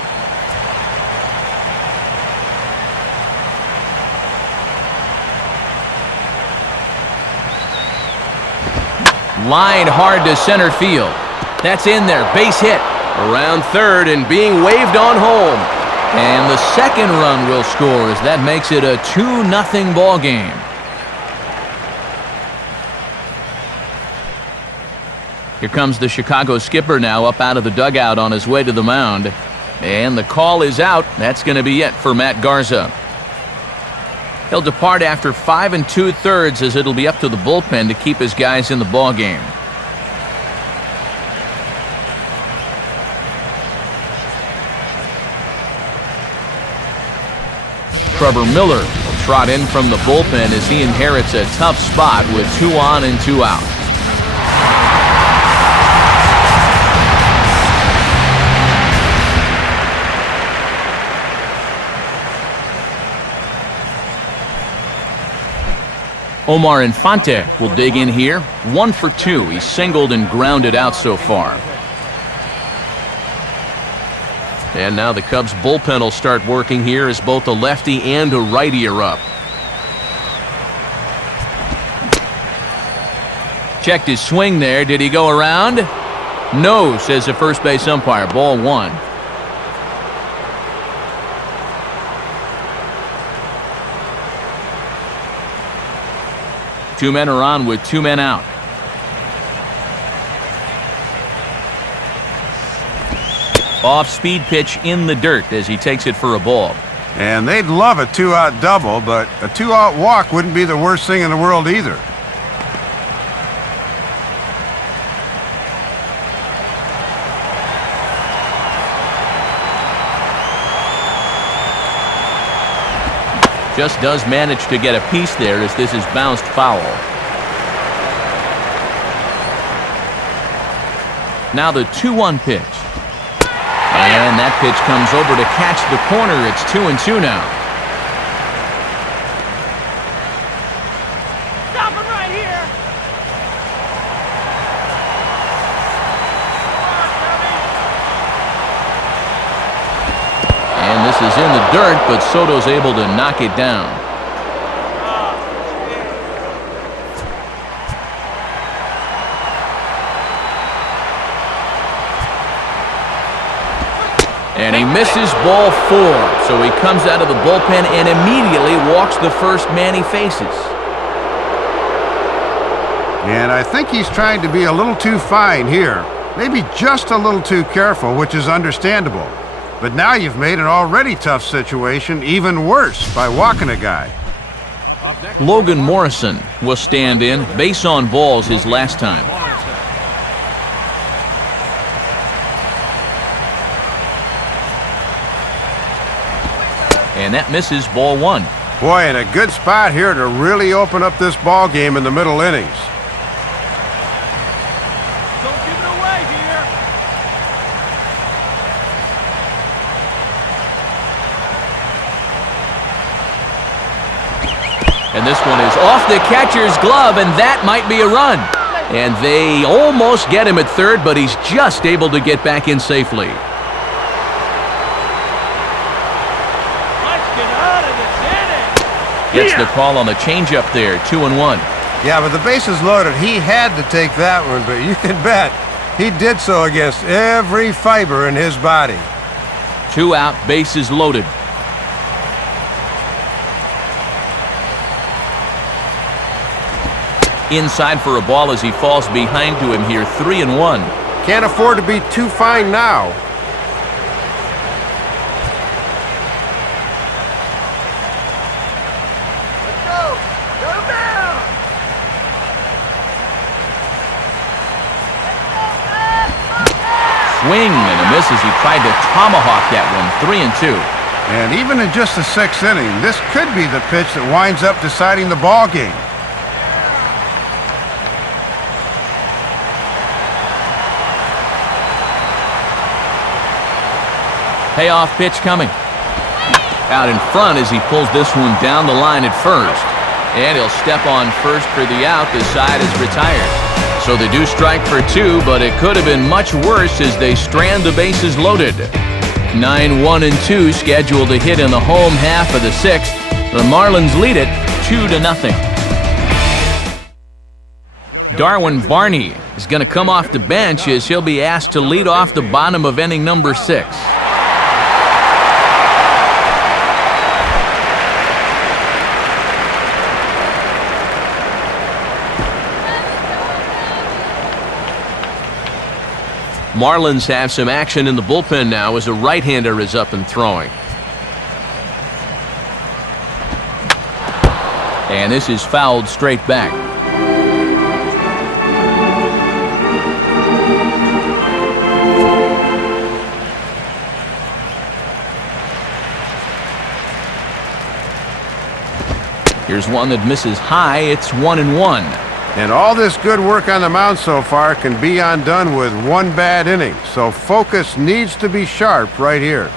Line hard to center field. That's in there. Base hit. Around third and being waved on home. And the second run will score as that makes it a 2-0 ball game. Here comes the Chicago skipper now up out of the dugout on his way to the mound. And the call is out. That's going to be it for Matt Garza. He'll depart after 5 2/3 as it'll be up to the bullpen to keep his guys in the ball game. Trevor Miller will trot in from the bullpen as he inherits a tough spot with 2 on and 2 out. Omar Infante will dig in here. 1 for 2. He's singled and grounded out so far. And now the Cubs bullpen will start working here as both a lefty and a righty are up. Checked his swing there. Did he go around? No, says the first base umpire. Ball 1. Two men are on with 2 men out. Off-speed pitch in the dirt as he takes it for a ball. And they'd love a 2-out double, but a 2-out walk wouldn't be the worst thing in the world either. Just does manage to get a piece there as this is bounced foul. Now the 2-1 pitch. And that pitch comes over to catch the corner. It's 2-2 now. Stop him right here. And this is in the dirt, but Soto's able to knock it down. And he misses ball 4, so he comes out of the bullpen and immediately walks the first man he faces. And I think he's trying to be a little too fine here. Maybe just a little too careful, which is understandable. But now you've made an already tough situation even worse by walking a guy. Logan Morrison will stand in. Base on balls his last time. And that misses ball 1. Boy, and a good spot here to really open up this ball game in the middle innings. Don't give it away here. And this one is off the catcher's glove, and that might be a run. And they almost get him at third, but he's just able to get back in safely. Let's get out of this inning. Gets the call on the changeup there, 2-1. Yeah, with the bases loaded, he had to take that one, but you can bet he did so against every fiber in his body. 2 out, bases loaded. Inside for a ball as he falls behind to him here, 3-1. Can't afford to be too fine now. Let's go. Go down. Swing and a miss as he tried to tomahawk that one, 3-2. And even in just the 6th inning, this could be the pitch that winds up deciding the ball game. Payoff pitch coming. Out in front as he pulls this one down the line at first. And he'll step on first for the out. The side is retired. So they do strike for 2, but it could have been much worse as they strand the bases loaded. 9-1-2 scheduled to hit in the home half of the 6th. The Marlins lead it 2-0. Darwin Barney is going to come off the bench as he'll be asked to lead off the bottom of inning number 6. Marlins have some action in the bullpen now as a right-hander is up and throwing. And this is fouled straight back. Here's one that misses high. It's 1-1. And all this good work on the mound so far can be undone with one bad inning. So focus needs to be sharp right here.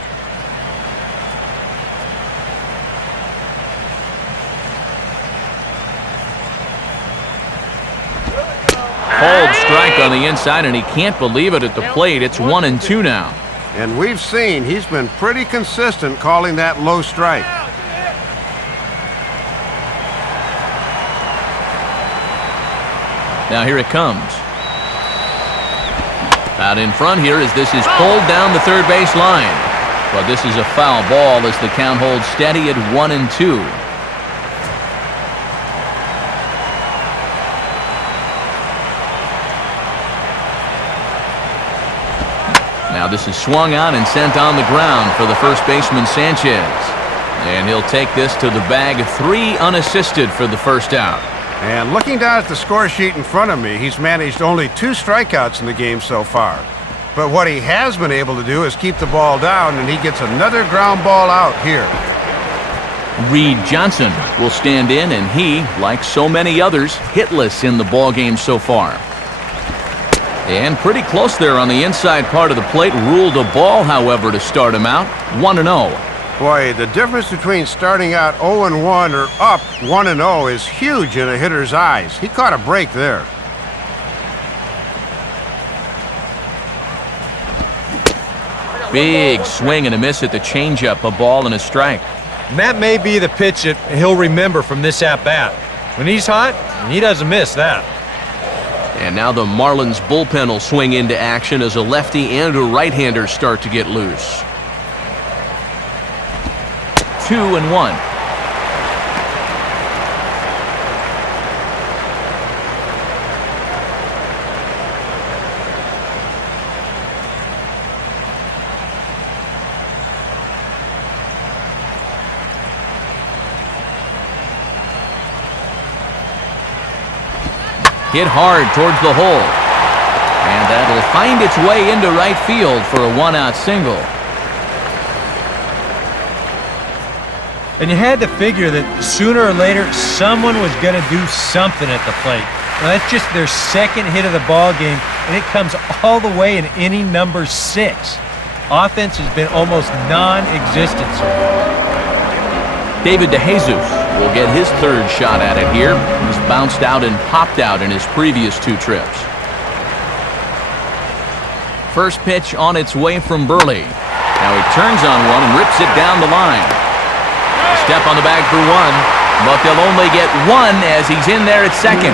Cold strike on the inside, and he can't believe it at the plate. It's 1-2 now. And we've seen he's been pretty consistent calling that low strike. Now here it comes. Out in front here as this is pulled down the third base line. But this is a foul ball as the count holds steady at 1-2. Now this is swung on and sent on the ground for the first baseman Sanchez. And he'll take this to the bag, 3 unassisted for the first out. And looking down at the score sheet in front of me, he's managed only 2 strikeouts in the game so far. But what he has been able to do is keep the ball down, and he gets another ground ball out here. Reed Johnson will stand in, and he, like so many others, hitless in the ball game so far. And pretty close there on the inside part of the plate. Ruled a ball, however, to start him out. 1-0. Boy, the difference between starting out 0-1 or up 1-0 is huge in a hitter's eyes. He caught a break there. Big swing and a miss at the changeup, a ball and a strike. And that may be the pitch that he'll remember from this at-bat. When he's hot, he doesn't miss that. And now the Marlins bullpen will swing into action as a lefty and a right-hander start to get loose. 2-1. Hit hard towards the hole. And that'll find its way into right field for a 1-out single. And you had to figure that sooner or later someone was going to do something at the plate. Now, that's just their second hit of the ball game, and it comes all the way in inning number 6. Offense has been almost non-existent, sir. David DeJesus will get his third shot at it here. He's bounced out and popped out in his previous 2 trips. First pitch on its way from Burley. Now he turns on one and rips it down the line. A step on the bag for 1, but they'll only get 1 as he's in there at second.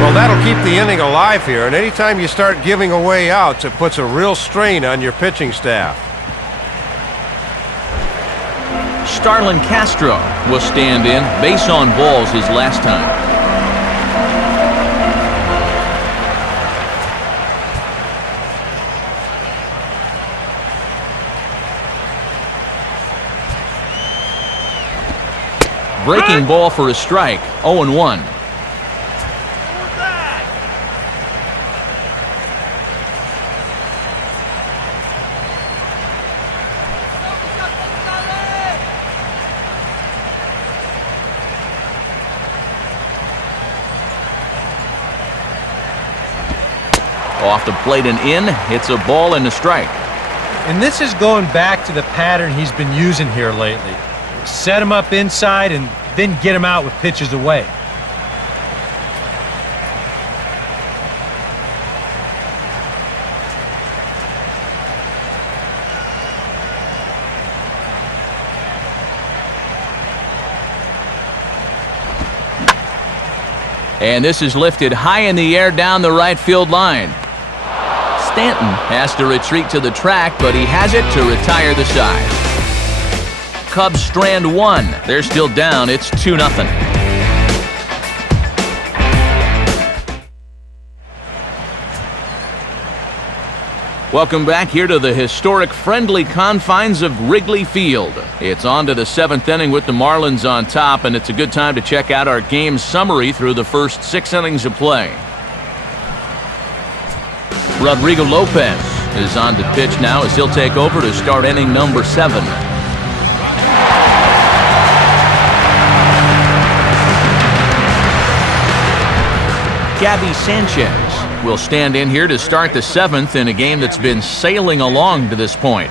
Well, that'll keep the inning alive here, and anytime you start giving away outs, it puts a real strain on your pitching staff. Starlin Castro will stand in. Base on balls his last time. Breaking ball for a strike. 0-1. Off the plate and in. It's a ball and a strike. And this is going back to the pattern he's been using here lately. Set him up inside and then get him out with pitches away. And this is lifted high in the air down the right field line. Stanton has to retreat to the track, but he has it to retire the side. Cubs strand 1. They're still down. It's 2-0. Welcome back here to the historic friendly confines of Wrigley Field. It's on to the 7th inning with the Marlins on top, and it's a good time to check out our game summary through the first 6 innings of play. Rodrigo Lopez is on to pitch now as he'll take over to start inning number 7. Gabby Sanchez will stand in here to start the 7th in a game that's been sailing along to this point.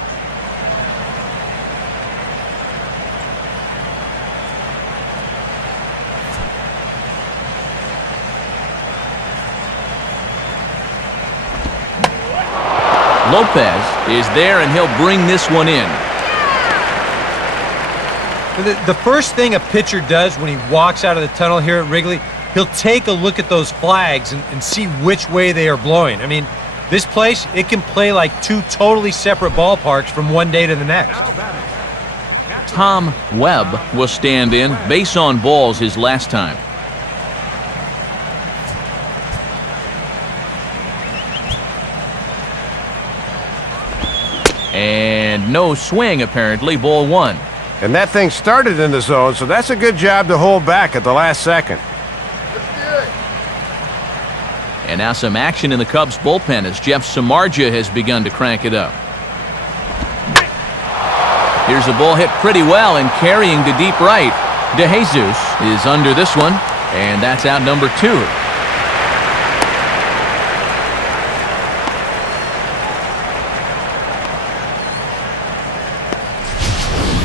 Lopez is there and he'll bring this one in. The first thing a pitcher does when he walks out of the tunnel here at Wrigley, he'll take a look at those flags and see which way they are blowing. I mean, this place, it can play like 2 totally separate ballparks from one day to the next. Tom Webb will stand in. Base on balls his last time. And no swing, apparently. Ball 1. And that thing started in the zone, so that's a good job to hold back at the last second. And now some action in the Cubs bullpen as Jeff Samardzija has begun to crank it up. Here's a ball hit pretty well and carrying to deep right. DeJesus is under this one, and that's out number 2.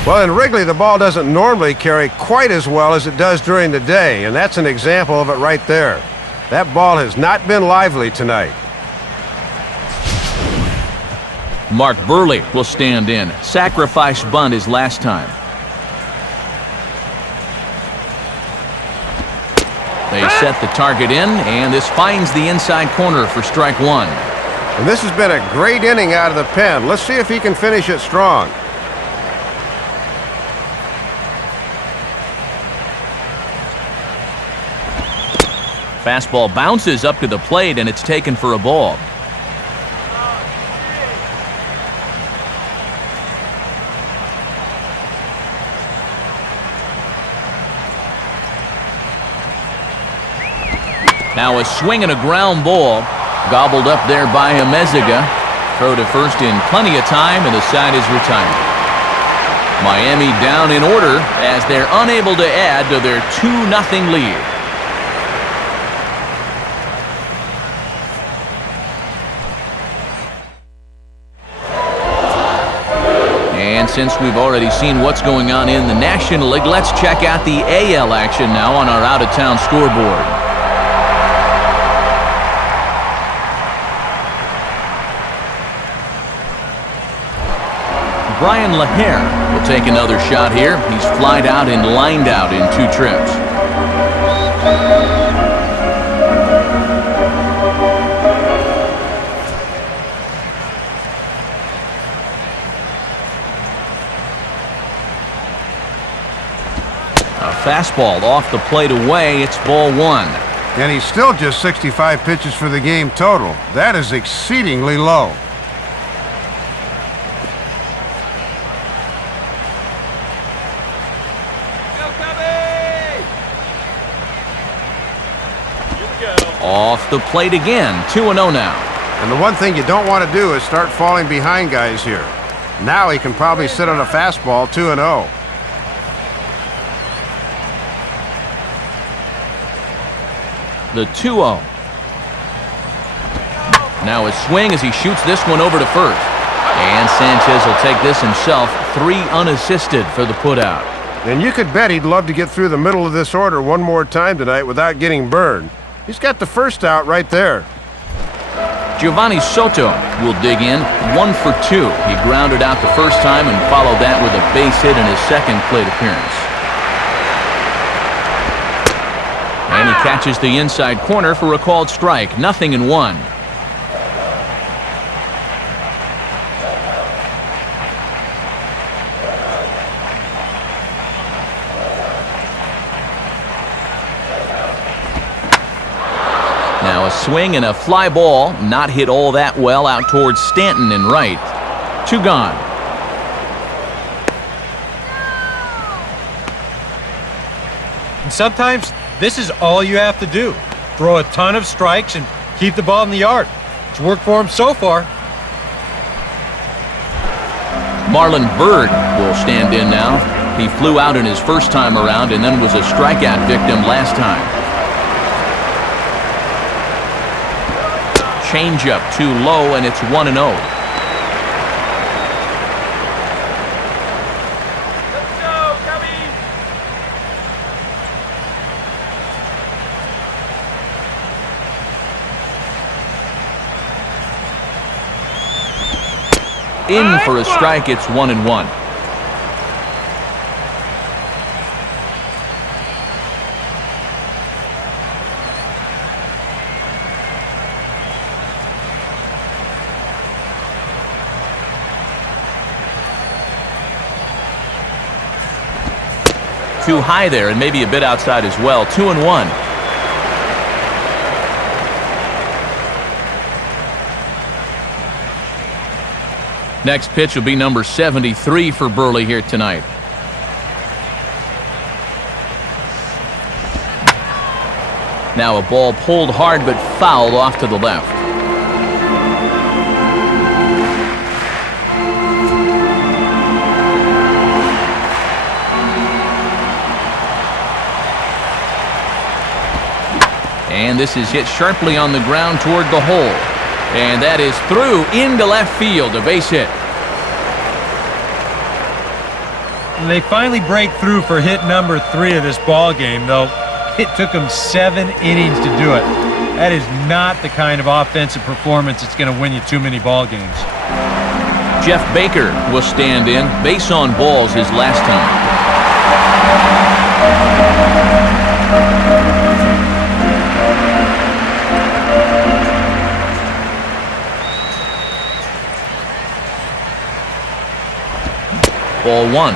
Well, in Wrigley, the ball doesn't normally carry quite as well as it does during the day, and that's an example of it right there. That ball has not been lively tonight. Mark Burley will stand in. Sacrifice bunt his last time. They set the target in, and this finds the inside corner for strike 1. And this has been a great inning out of the pen. Let's see if he can finish it strong. Fastball bounces up to the plate, and it's taken for a ball. Now a swing and a ground ball. Gobbled up there by Amezaga. Throw to first in plenty of time, and the side is retired. Miami down in order as they're unable to add to their 2-0 lead. And since we've already seen what's going on in the National League, let's check out the AL action now on our out-of-town scoreboard. Brian LaHare will take another shot here. He's flied out and lined out in 2 trips. A fastball off the plate away. It's ball 1. And he's still just 65 pitches for the game total. That is exceedingly low. Off the plate again, 2-0 now. And the one thing you don't want to do is start falling behind guys here. Now he can probably sit on a fastball 2-0. The 2-0. Now a swing as he shoots this one over to first. And Sanchez will take this himself, 3 unassisted for the putout. And you could bet he'd love to get through the middle of this order one more time tonight without getting burned. He's got the first out right there. Giovanni Soto will dig in, 1 for 2. He grounded out the first time and followed that with a base hit in his second plate appearance. And he catches the inside corner for a called strike. 0-1. Now a swing and a fly ball, not hit all that well out towards Stanton and right. 2 gone. And sometimes this is all you have to do. Throw a ton of strikes and keep the ball in the yard. It's worked for him so far. Marlon Byrd will stand in now. He flew out in his first time around and then was a strikeout victim last time. Changeup too low, and it's 1-0. In for a strike, it's 1-1. Too high there and maybe a bit outside as well. 2-1. Next pitch will be number 73 for Burley here tonight. Now a ball pulled hard but fouled off to the left. And this is hit sharply on the ground toward the hole. And that is through into left field, a base hit. And they finally break through for hit number 3 of this ball game, though it took them 7 innings to do it. That is not the kind of offensive performance that's going to win you too many ball games. Jeff Baker will stand in. Base on balls his last time. Ball 1.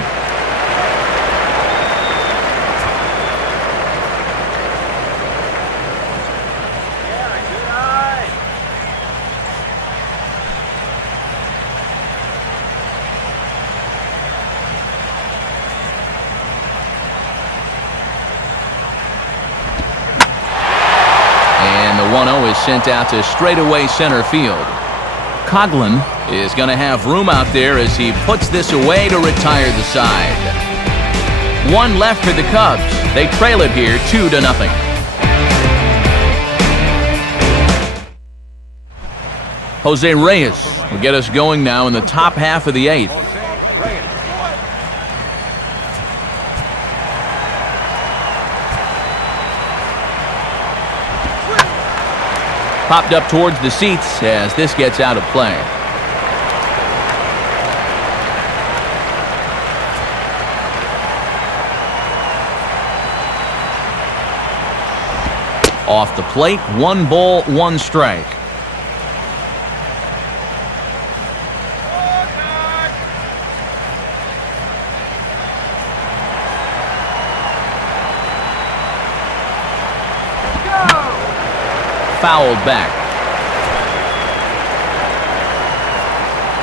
And the 1-0 is sent out to straightaway center field. Coughlin is going to have room out there as he puts this away to retire the side. 1 left for the Cubs. They trail it here 2-0. Jose Reyes will get us going now in the top half of the 8th. Popped up towards the seats as this gets out of play. Off the plate, 1 ball, 1 strike. Fouled back.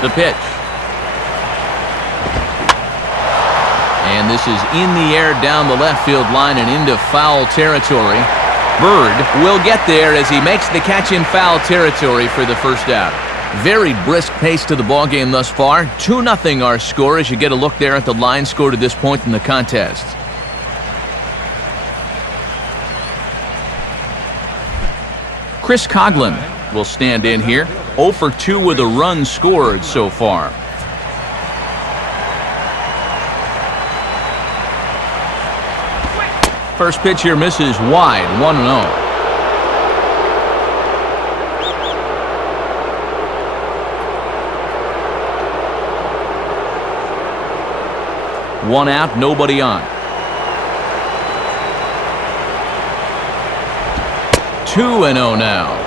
The pitch. And this is in the air down the left field line and into foul territory. Bird will get there as he makes the catch in foul territory for the first out. Very brisk pace to the ballgame thus far. 2-0 our score as you get a look there at the line score to this point in the contest. Chris Coughlin will stand in here. 0 for 2 with a run scored so far. First pitch here misses wide, 1-0. One out, nobody on. 2-0 now.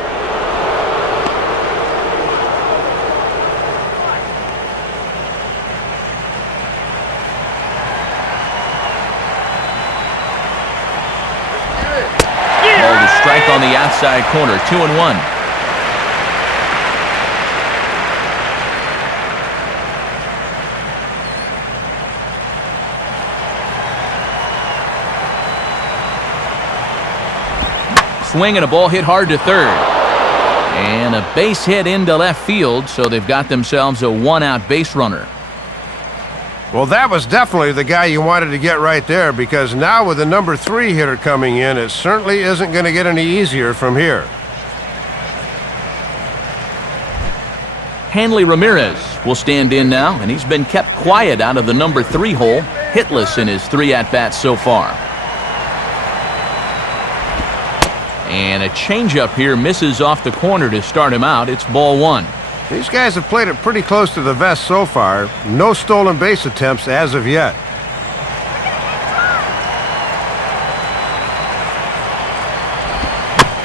Ball to strike on the outside corner, 2-1. Swing and a ball hit hard to third. And a base hit into left field, so they've got themselves a 1-out base runner. Well, that was definitely the guy you wanted to get right there, because now with the number 3 hitter coming in, it certainly isn't going to get any easier from here. Hanley Ramirez will stand in now, and he's been kept quiet out of the number 3 hole, hitless in his 3 at-bats so far. And a changeup here misses off the corner to start him out. It's ball 1. These guys have played it pretty close to the vest so far. No stolen base attempts as of yet.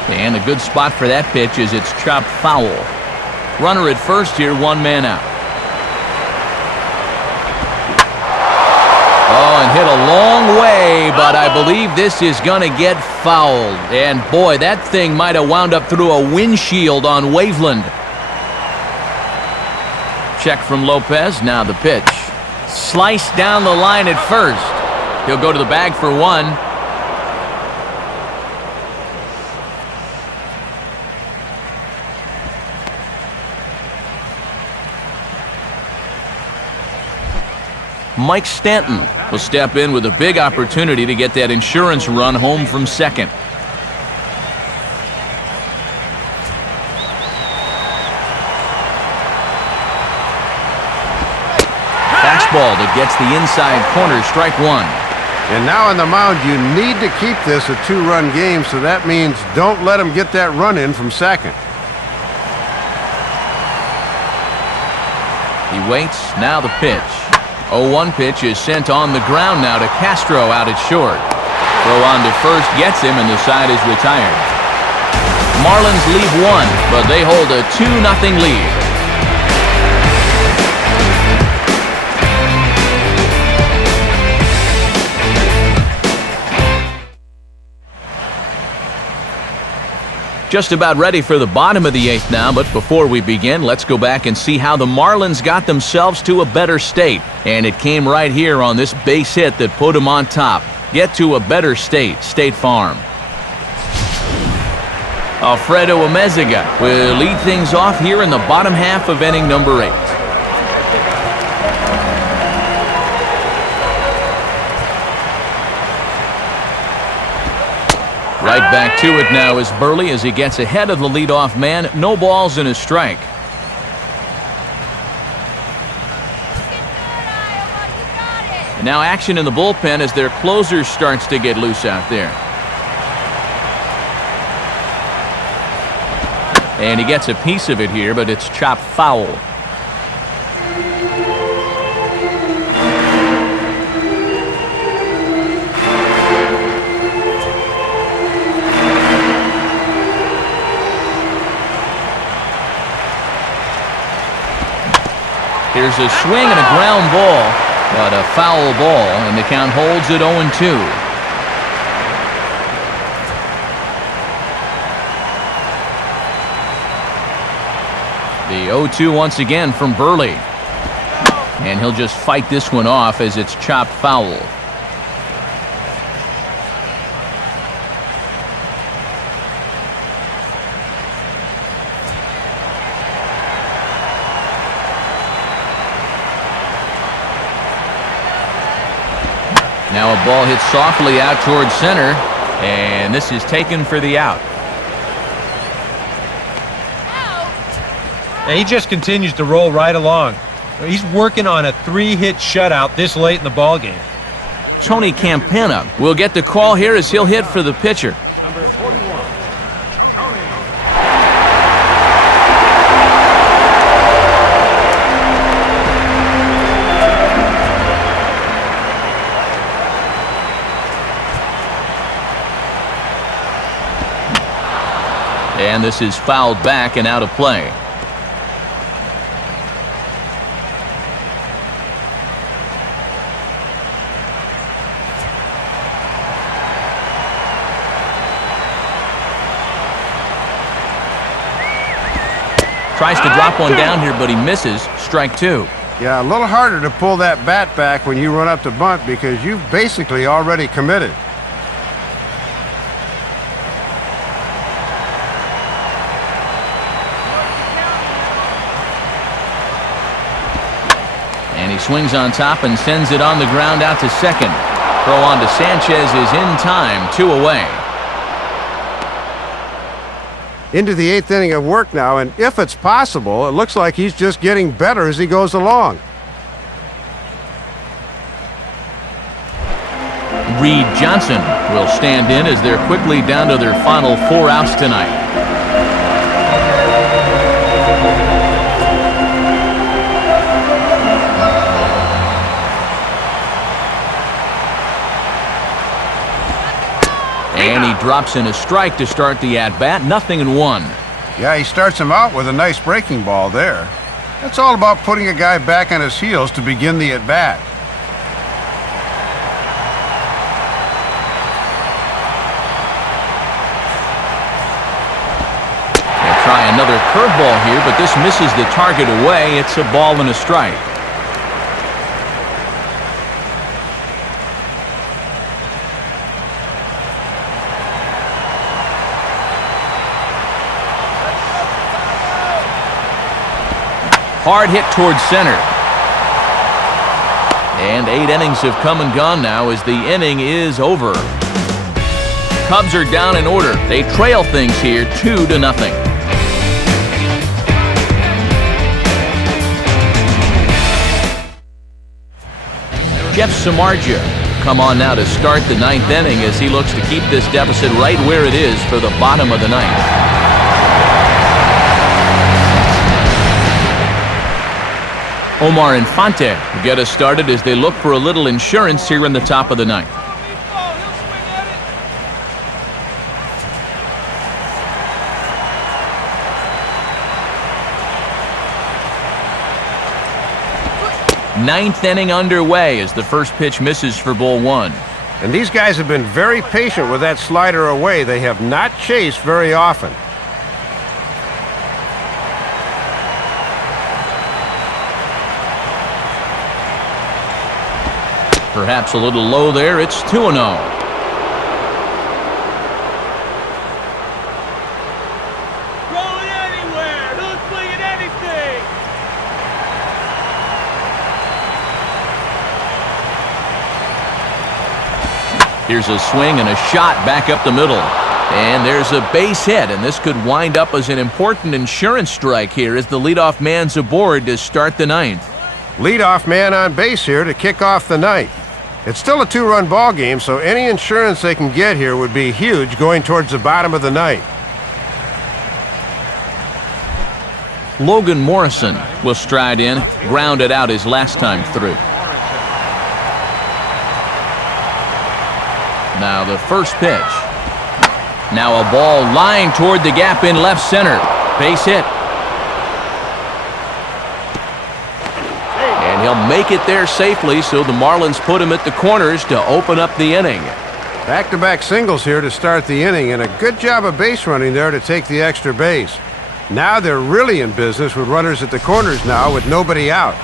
And a good spot for that pitch as it's chopped foul. Runner at first here, 1 man out. Oh, and hit a long way, but I believe this is going to get fouled. And boy, that thing might have wound up through a windshield on Waveland. Check from Lopez, now the pitch. Sliced down the line at first. He'll go to the bag for 1. Mike Stanton will step in with a big opportunity to get that insurance run home from second. Fastball that gets the inside corner, strike 1. And now on the mound, you need to keep this a 2-run game, so that means don't let them get that run in from second. He waits, now the pitch. 0-1 pitch is sent on the ground now to Castro out at short. Throw on to first gets him, and the side is retired. Marlins leave 1, but they hold a 2-0 lead. Just about ready for the bottom of the 8th now, but before we begin, let's go back and see how the Marlins got themselves to a better state. And it came right here on this base hit that put them on top. Get to a better state, State Farm. Alfredo Amezaga will lead things off here in the bottom half of inning number 8. Right back to it now is Burley as he gets ahead of the leadoff man. No balls and a strike. And now action in the bullpen as their closer starts to get loose out there. And he gets a piece of it here, but it's chopped foul. Here's a swing and a ground ball, but a foul ball, and the count holds at 0-2. The 0-2 once again from Burley. And he'll just fight this one off as it's chopped foul. Now a ball hits softly out towards center, and this is taken for the out. He just continues to roll right along. He's working on a 3-hit shutout this late in the ballgame. Tony Campana will get the call here as he'll hit for the pitcher. Number 41, Tony. And this is fouled back and out of play. Tries to drop one down here, but he misses. Strike two. Yeah, a little harder to pull that bat back when you run up to bunt because you've basically already committed. And he swings on top and sends it on the ground out to second. Throw on to Sanchez is in time, 2 away. Into the 8th inning of work now, and if it's possible, it looks like he's just getting better as he goes along. Reed Johnson will stand in as they're quickly down to their final 4 outs tonight. And he drops in a strike to start the at-bat, 0-1. Yeah, he starts him out with a nice breaking ball there. That's all about putting a guy back on his heels to begin the at-bat. They'll try another curveball here, but this misses the target away. It's a ball and a strike. Hard hit towards center. And 8 innings have come and gone now as the inning is over. Cubs are down in order. They trail things here 2-0. Jeff Samardzija come on now to start the 9th inning as he looks to keep this deficit right where it is for the bottom of the 9th. Omar Infante will get us started as they look for a little insurance here in the top of the 9th. Ninth inning underway as the first pitch misses for ball 1. And these guys have been very patient with that slider away. They have not chased very often. Perhaps a little low there. It's 2-0. Roll it anywhere. Don't swing at anything. Here's a swing and a shot back up the middle. And there's a base hit, and this could wind up as an important insurance strike here as the leadoff man's aboard to start the 9th. Leadoff man on base here to kick off the 9th. It's still a 2-run ball game, so any insurance they can get here would be huge going towards the bottom of the 9th. Logan Morrison will stride in, grounded out his last time through. Now the first pitch. Now a ball lined toward the gap in left center. Base hit. And he'll make it there safely, so the Marlins put him at the corners to open up the inning. Back-to-back singles here to start the inning, and a good job of base running there to take the extra base. Now they're really in business with runners at the corners now with nobody out.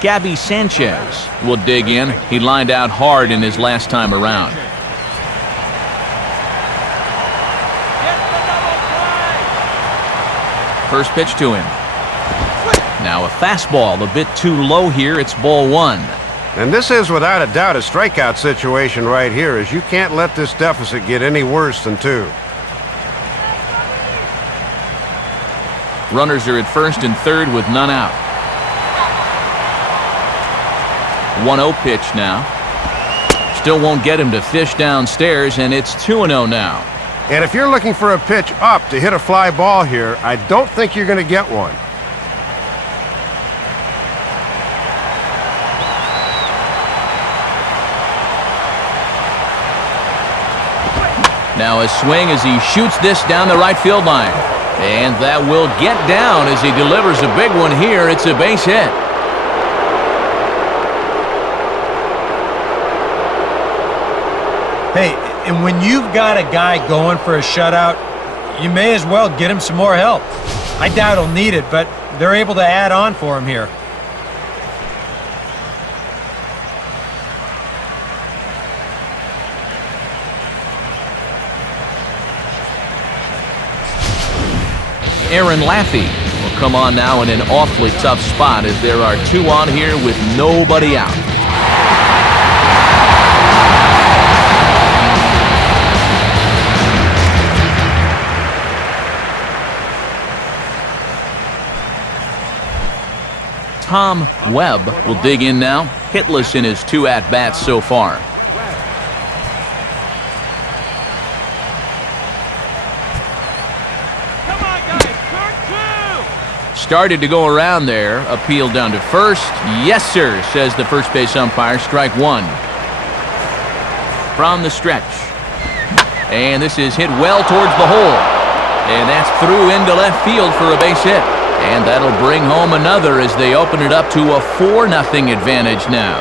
Gabby Sanchez will dig in. He lined out hard in his last time around. First pitch to him. Now a fastball a bit too low here. It's ball one. And this is without a doubt a strikeout situation right here, as you can't let this deficit get any worse than 2. Runners are at first and third with none out. 1-0 pitch now. Still won't get him to fish downstairs, and it's 2-0 now. And if you're looking for a pitch up to hit a fly ball here, I don't think you're going to get one. Now a swing as he shoots this down the right field line. And that will get down as he delivers a big one here. It's a base hit. Hey, and when you've got a guy going for a shutout, you may as well get him some more help. I doubt he'll need it, but they're able to add on for him here. Aaron Laffey will come on now in an awfully tough spot as there are 2 on here with nobody out. Tom Webb will dig in now, hitless in his 2 at-bats so far. Come on, guys. Turn 2. Started to go around there, appealed down to first. Yes, sir, says the first base umpire. Strike 1. From the stretch. And this is hit well towards the hole. And that's through into left field for a base hit. And that'll bring home another as they open it up to a 4-0 advantage now.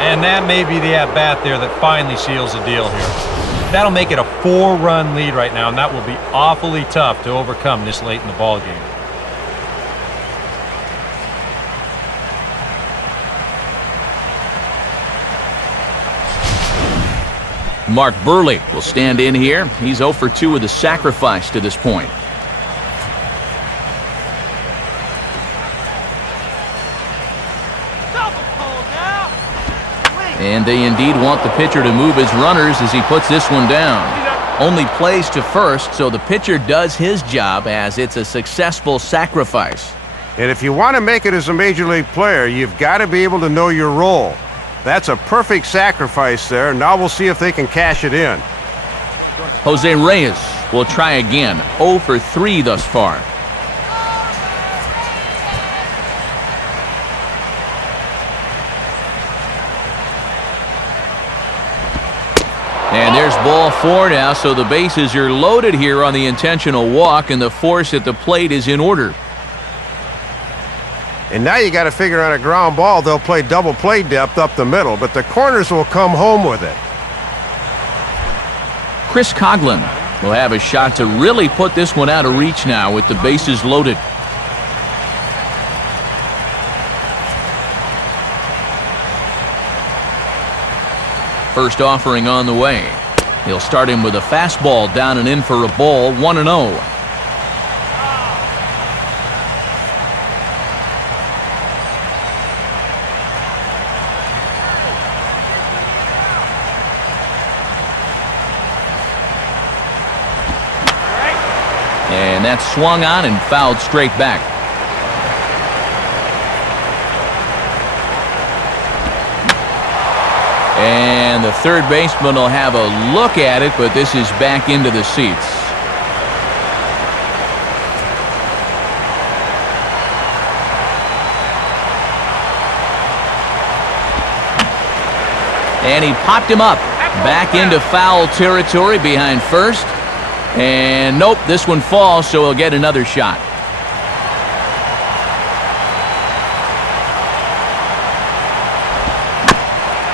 And that may be the at-bat there that finally seals the deal here. That'll make it a 4-run lead right now, and that will be awfully tough to overcome this late in the ball game. Mark Burley will stand in here. He's 0 for 2 with a sacrifice to this point. And they indeed want the pitcher to move his runners as he puts this one down. Only plays to first, so the pitcher does his job as it's a successful sacrifice. And if you want to make it as a major league player, you've got to be able to know your role. That's a perfect sacrifice there. Now we'll see if they can cash it in. Jose Reyes will try again. 0 for 3 thus far. And there's ball 4 now, so the bases are loaded here on the intentional walk, and the force at the plate is in order. And now you got to figure on a ground ball, they'll play double play depth up the middle, but the corners will come home with it. Chris Coughlin will have a shot to really put this one out of reach now with the bases loaded. First offering on the way. He'll start him with a fastball down and in for a ball, 1-0. And that's swung on and fouled straight back. And the third baseman will have a look at it, but this is back into the seats. And he popped him up back into foul territory behind first. And nope, this one falls, so he'll get another shot.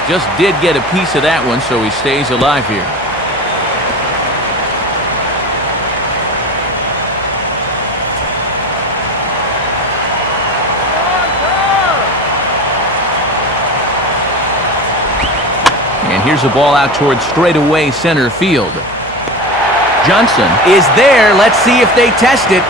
Just did get a piece of that one, so he stays alive here. And here's a ball out towards straightaway center field. Johnson is there. Let's see if they test it.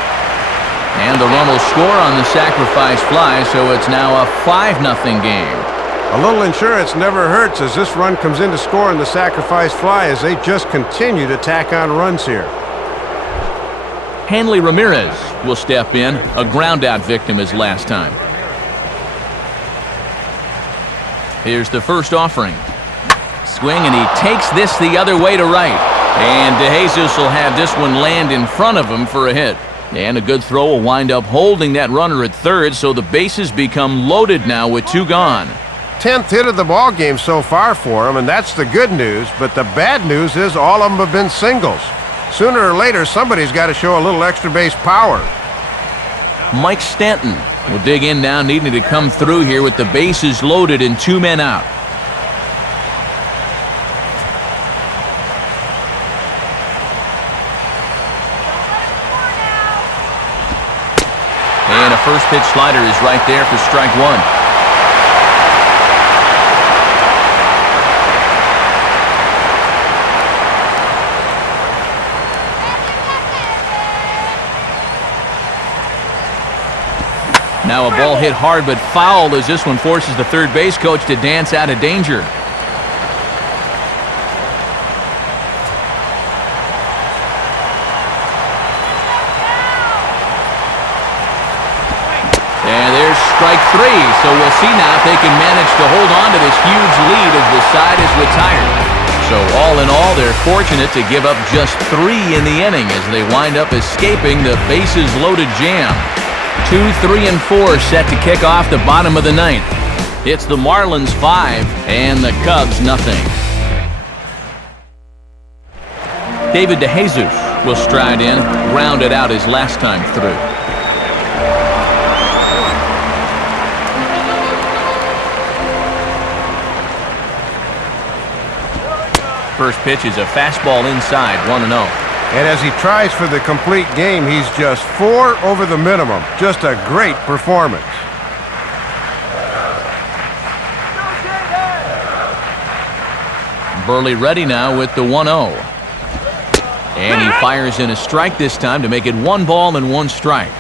And the run will score on the sacrifice fly, so it's now a 5-0 game. A little insurance never hurts as this run comes in to score on the sacrifice fly as they just continue to tack on runs here. Hanley Ramirez will step in, a ground-out victim his last time. Here's the first offering. Swing, and he takes this the other way to right. And DeJesus will have this one land in front of him for a hit. And a good throw will wind up holding that runner at third, so the bases become loaded now with 2 gone. 10th hit of the ball game so far for him, and that's the good news, but the bad news is all of them have been singles. Sooner or later, somebody's got to show a little extra base power. Mike Stanton will dig in now, needing to come through here with the bases loaded and 2 men out. And a first pitch slider is right there for strike 1. Now a ball hit hard but foul as this one forces the third base coach to dance out of danger. And there's strike 3, so we'll see now if they can manage to hold on to this huge lead as the side is retired. So all in all, they're fortunate to give up just 3 in the inning as they wind up escaping the bases loaded jam. 2, 3, and 4 set to kick off the bottom of the 9th. It's the Marlins 5 and the Cubs nothing. David DeJesus will stride in, grounded out his last time through. First pitch is a fastball inside, 1-0. And as he tries for the complete game, he's just 4 over the minimum. Just a great performance. Burley ready now with the 1-0. And he fires in a strike this time to make it 1 ball and 1 strike.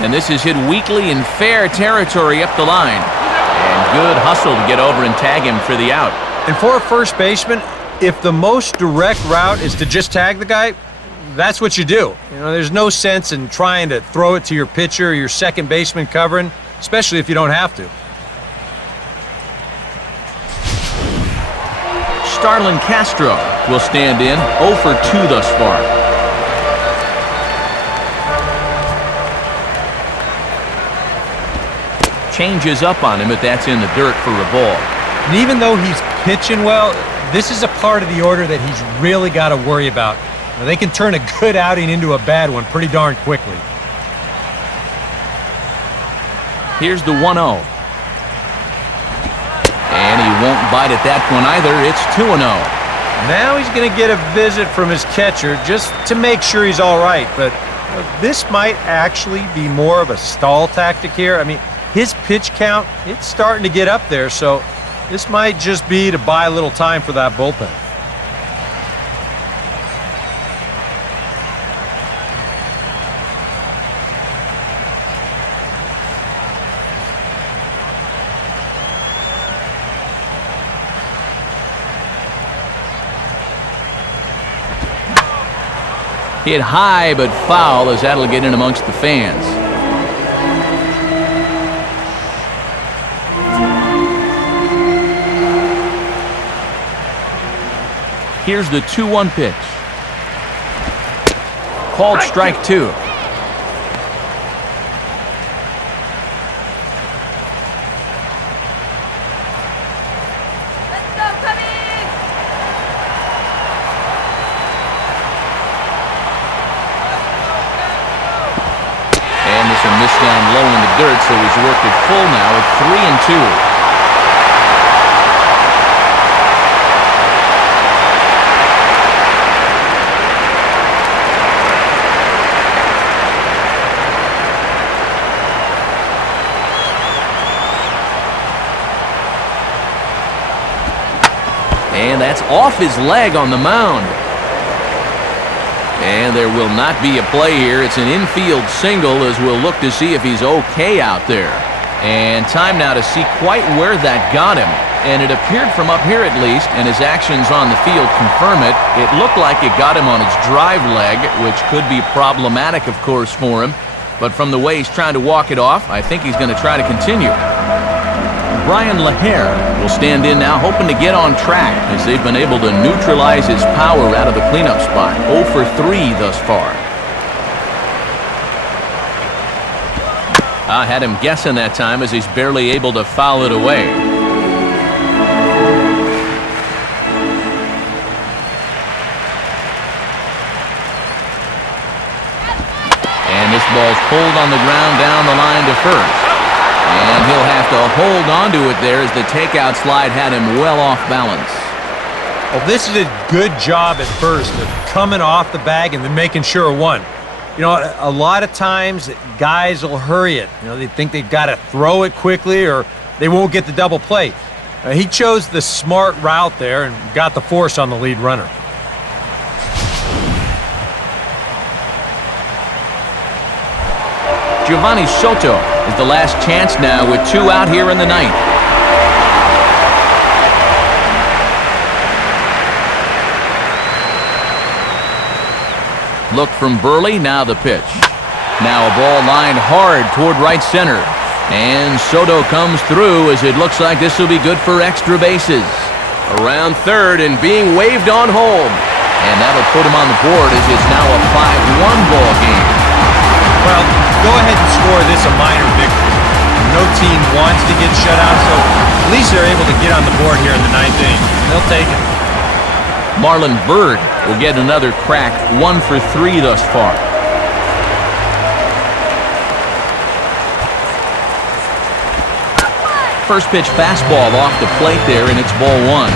And this is hit weakly in fair territory up the line. And good hustle to get over and tag him for the out. And for a first baseman, if the most direct route is to just tag the guy, that's what you do. You know, there's no sense in trying to throw it to your pitcher or your second baseman covering, especially if you don't have to. Starlin Castro will stand in, 0 for 2 thus far. Changes up on him, but that's in the dirt for a ball. And even though he's pitching well, this is a part of the order that he's really got to worry about. Now, they can turn a good outing into a bad one pretty darn quickly. Here's the 1-0. And he won't bite at that one either. It's 2-0. Now he's going to get a visit from his catcher just to make sure he's all right. But this might actually be more of a stall tactic here. I mean, his pitch count, it's starting to get up there, so this might just be to buy a little time for that bullpen. Hit high but foul, as that'll get in amongst the fans. Here's the 2-1 pitch. Called strike 2. Missed down low in the dirt, so he's worked it full now at 3-2. And that's off his leg on the mound. And there will not be a play here. It's an infield single, as we'll look to see if he's okay out there. And time now to see quite where that got him. And it appeared from up here at least, and his actions on the field confirm it. It looked like it got him on his drive leg, which could be problematic, of course, for him. But from the way he's trying to walk it off, I think he's going to try to continue. Brian LaHare will stand in now, hoping to get on track, as they've been able to neutralize his power out of the cleanup spot. 0 for 3 thus far. I had him guessing that time, as he's barely able to foul it away. And this ball's pulled on the ground down the line to first. And he'll have to hold on to it there, as the takeout slide had him well off balance. Well, this is a good job at first of coming off the bag and then making sure of one. You know, a lot of times guys will hurry it. You know, they think they've got to throw it quickly or they won't get the double play. He chose the smart route there and got the force on the lead runner. Giovanni Soto is the last chance now, with 2 out here in the ninth. Look from Burley, now the pitch. Now a ball lined hard toward right center. And Soto comes through, as it looks like this will be good for extra bases. Around third and being waved on home. And that'll put him on the board, as it's now a 5-1 ball game. Well, go ahead and score this a minor victory. No team wants to get shut out, so at least they're able to get on the board here in the 9th inning. They'll take it. Marlon Byrd will get another crack, 1 for 3 thus far. First pitch fastball off the plate there, and it's ball 1.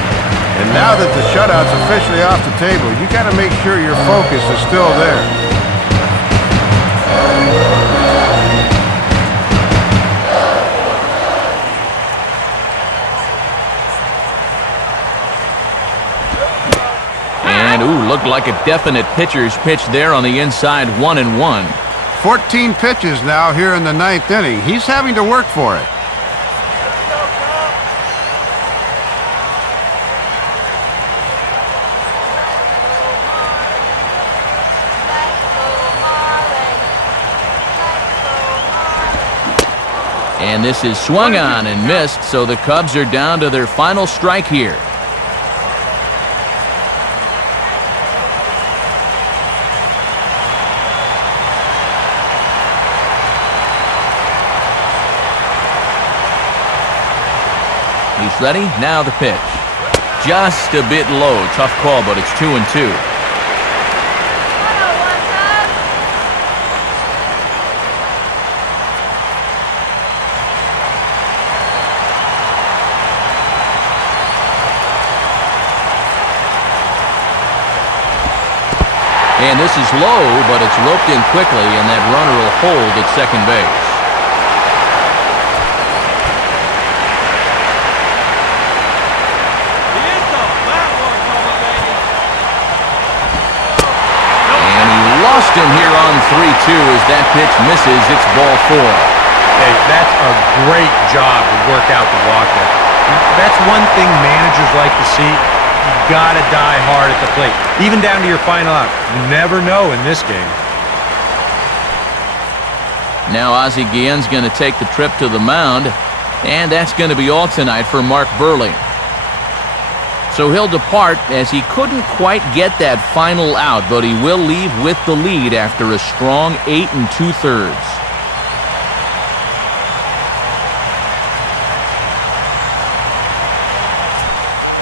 And now that the shutout's officially off the table, you got to make sure your focus is still there. And, looked like a definite pitcher's pitch there on the inside, 1-1. 14 pitches now here in the 9th inning. He's having to work for it. And this is swung on and missed, so the Cubs are down to their final strike here. He's ready, now the pitch. Just a bit low, tough call, but it's 2-2. And this is low, but it's roped in quickly, and that runner will hold at second base. And he lost him here on 3-2 as that pitch misses. It's ball 4. Hey, that's a great job to work out the walk there. That's one thing managers like to see. you gotta die hard at the plate, even down to your final out. You never know in this game. Now Ozzie Guillen's going to take the trip to the mound, and that's going to be all tonight for Mark Buehrle. So he'll depart as he couldn't quite get that final out, but he will leave with the lead after a strong 8 2/3.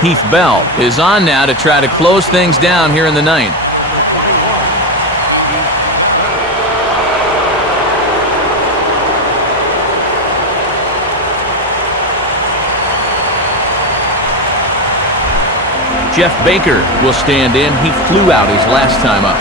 Heath Bell is on now to try to close things down here in the ninth. Jeff Baker will stand in. He flew out his last time up.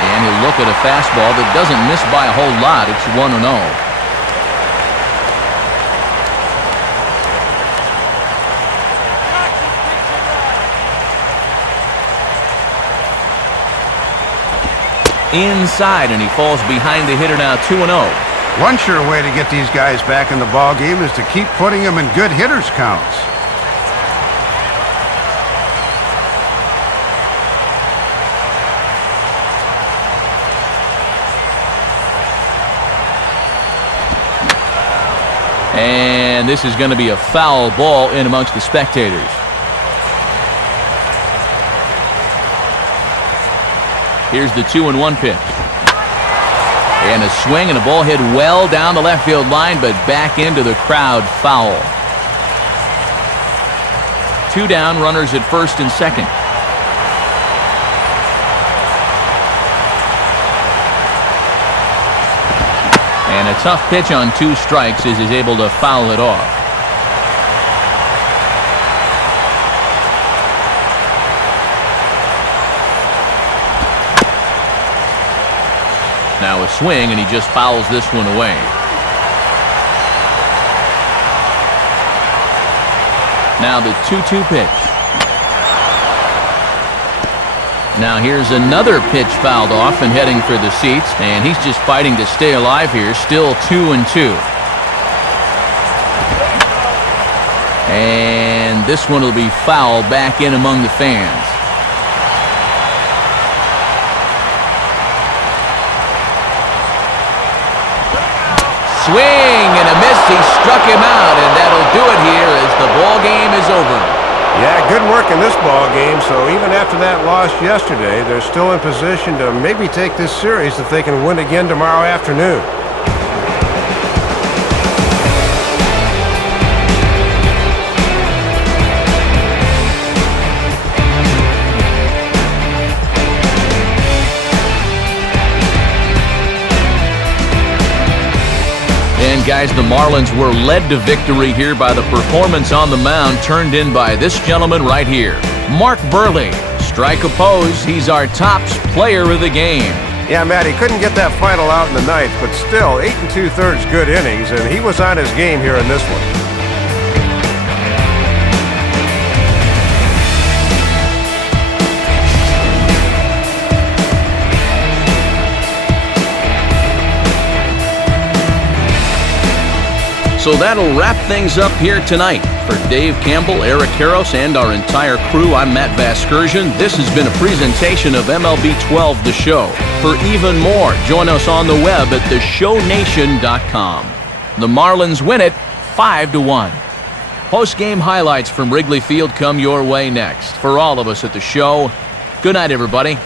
And he'll look at a fastball that doesn't miss by a whole lot. It's 1-0. Inside, and he falls behind the hitter now, 2-0. One sure way to get these guys back in the ball game is to keep putting them in good hitters counts. And this is going to be a foul ball in amongst the spectators. Here's the 2-1 pitch. And a swing and a ball hit well down the left field line, but back into the crowd, foul. 2 down, runners at first and second. And a tough pitch on 2 strikes as he's able to foul it off. Now a swing, and he just fouls this one away. Now the 2-2 pitch. Now here's another pitch fouled off and heading for the seats, and he's just fighting to stay alive here. Still 2-2. And this one will be foul back in among the fans. Swing and a miss. He struck him out, and that'll do it here as the ball game is over. Yeah, good work in this ball game. So even after that loss yesterday, they're still in position to maybe take this series if they can win again tomorrow afternoon. And guys, the Marlins were led to victory here by the performance on the mound turned in by this gentleman right here, Mark Buehrle. Strike opposed, he's our top player of the game. Yeah, Matt, he couldn't get that final out in the ninth, but still 8 2/3 good innings, and he was on his game here in this one. So that'll wrap things up here tonight. For Dave Campbell, Eric Karros, and our entire crew, I'm Matt Vasgersian. This has been a presentation of MLB 12 The Show. For even more, join us on the web at theshownation.com. The Marlins win it 5-1. Post-game highlights from Wrigley Field come your way next. For all of us at the show, good night, everybody.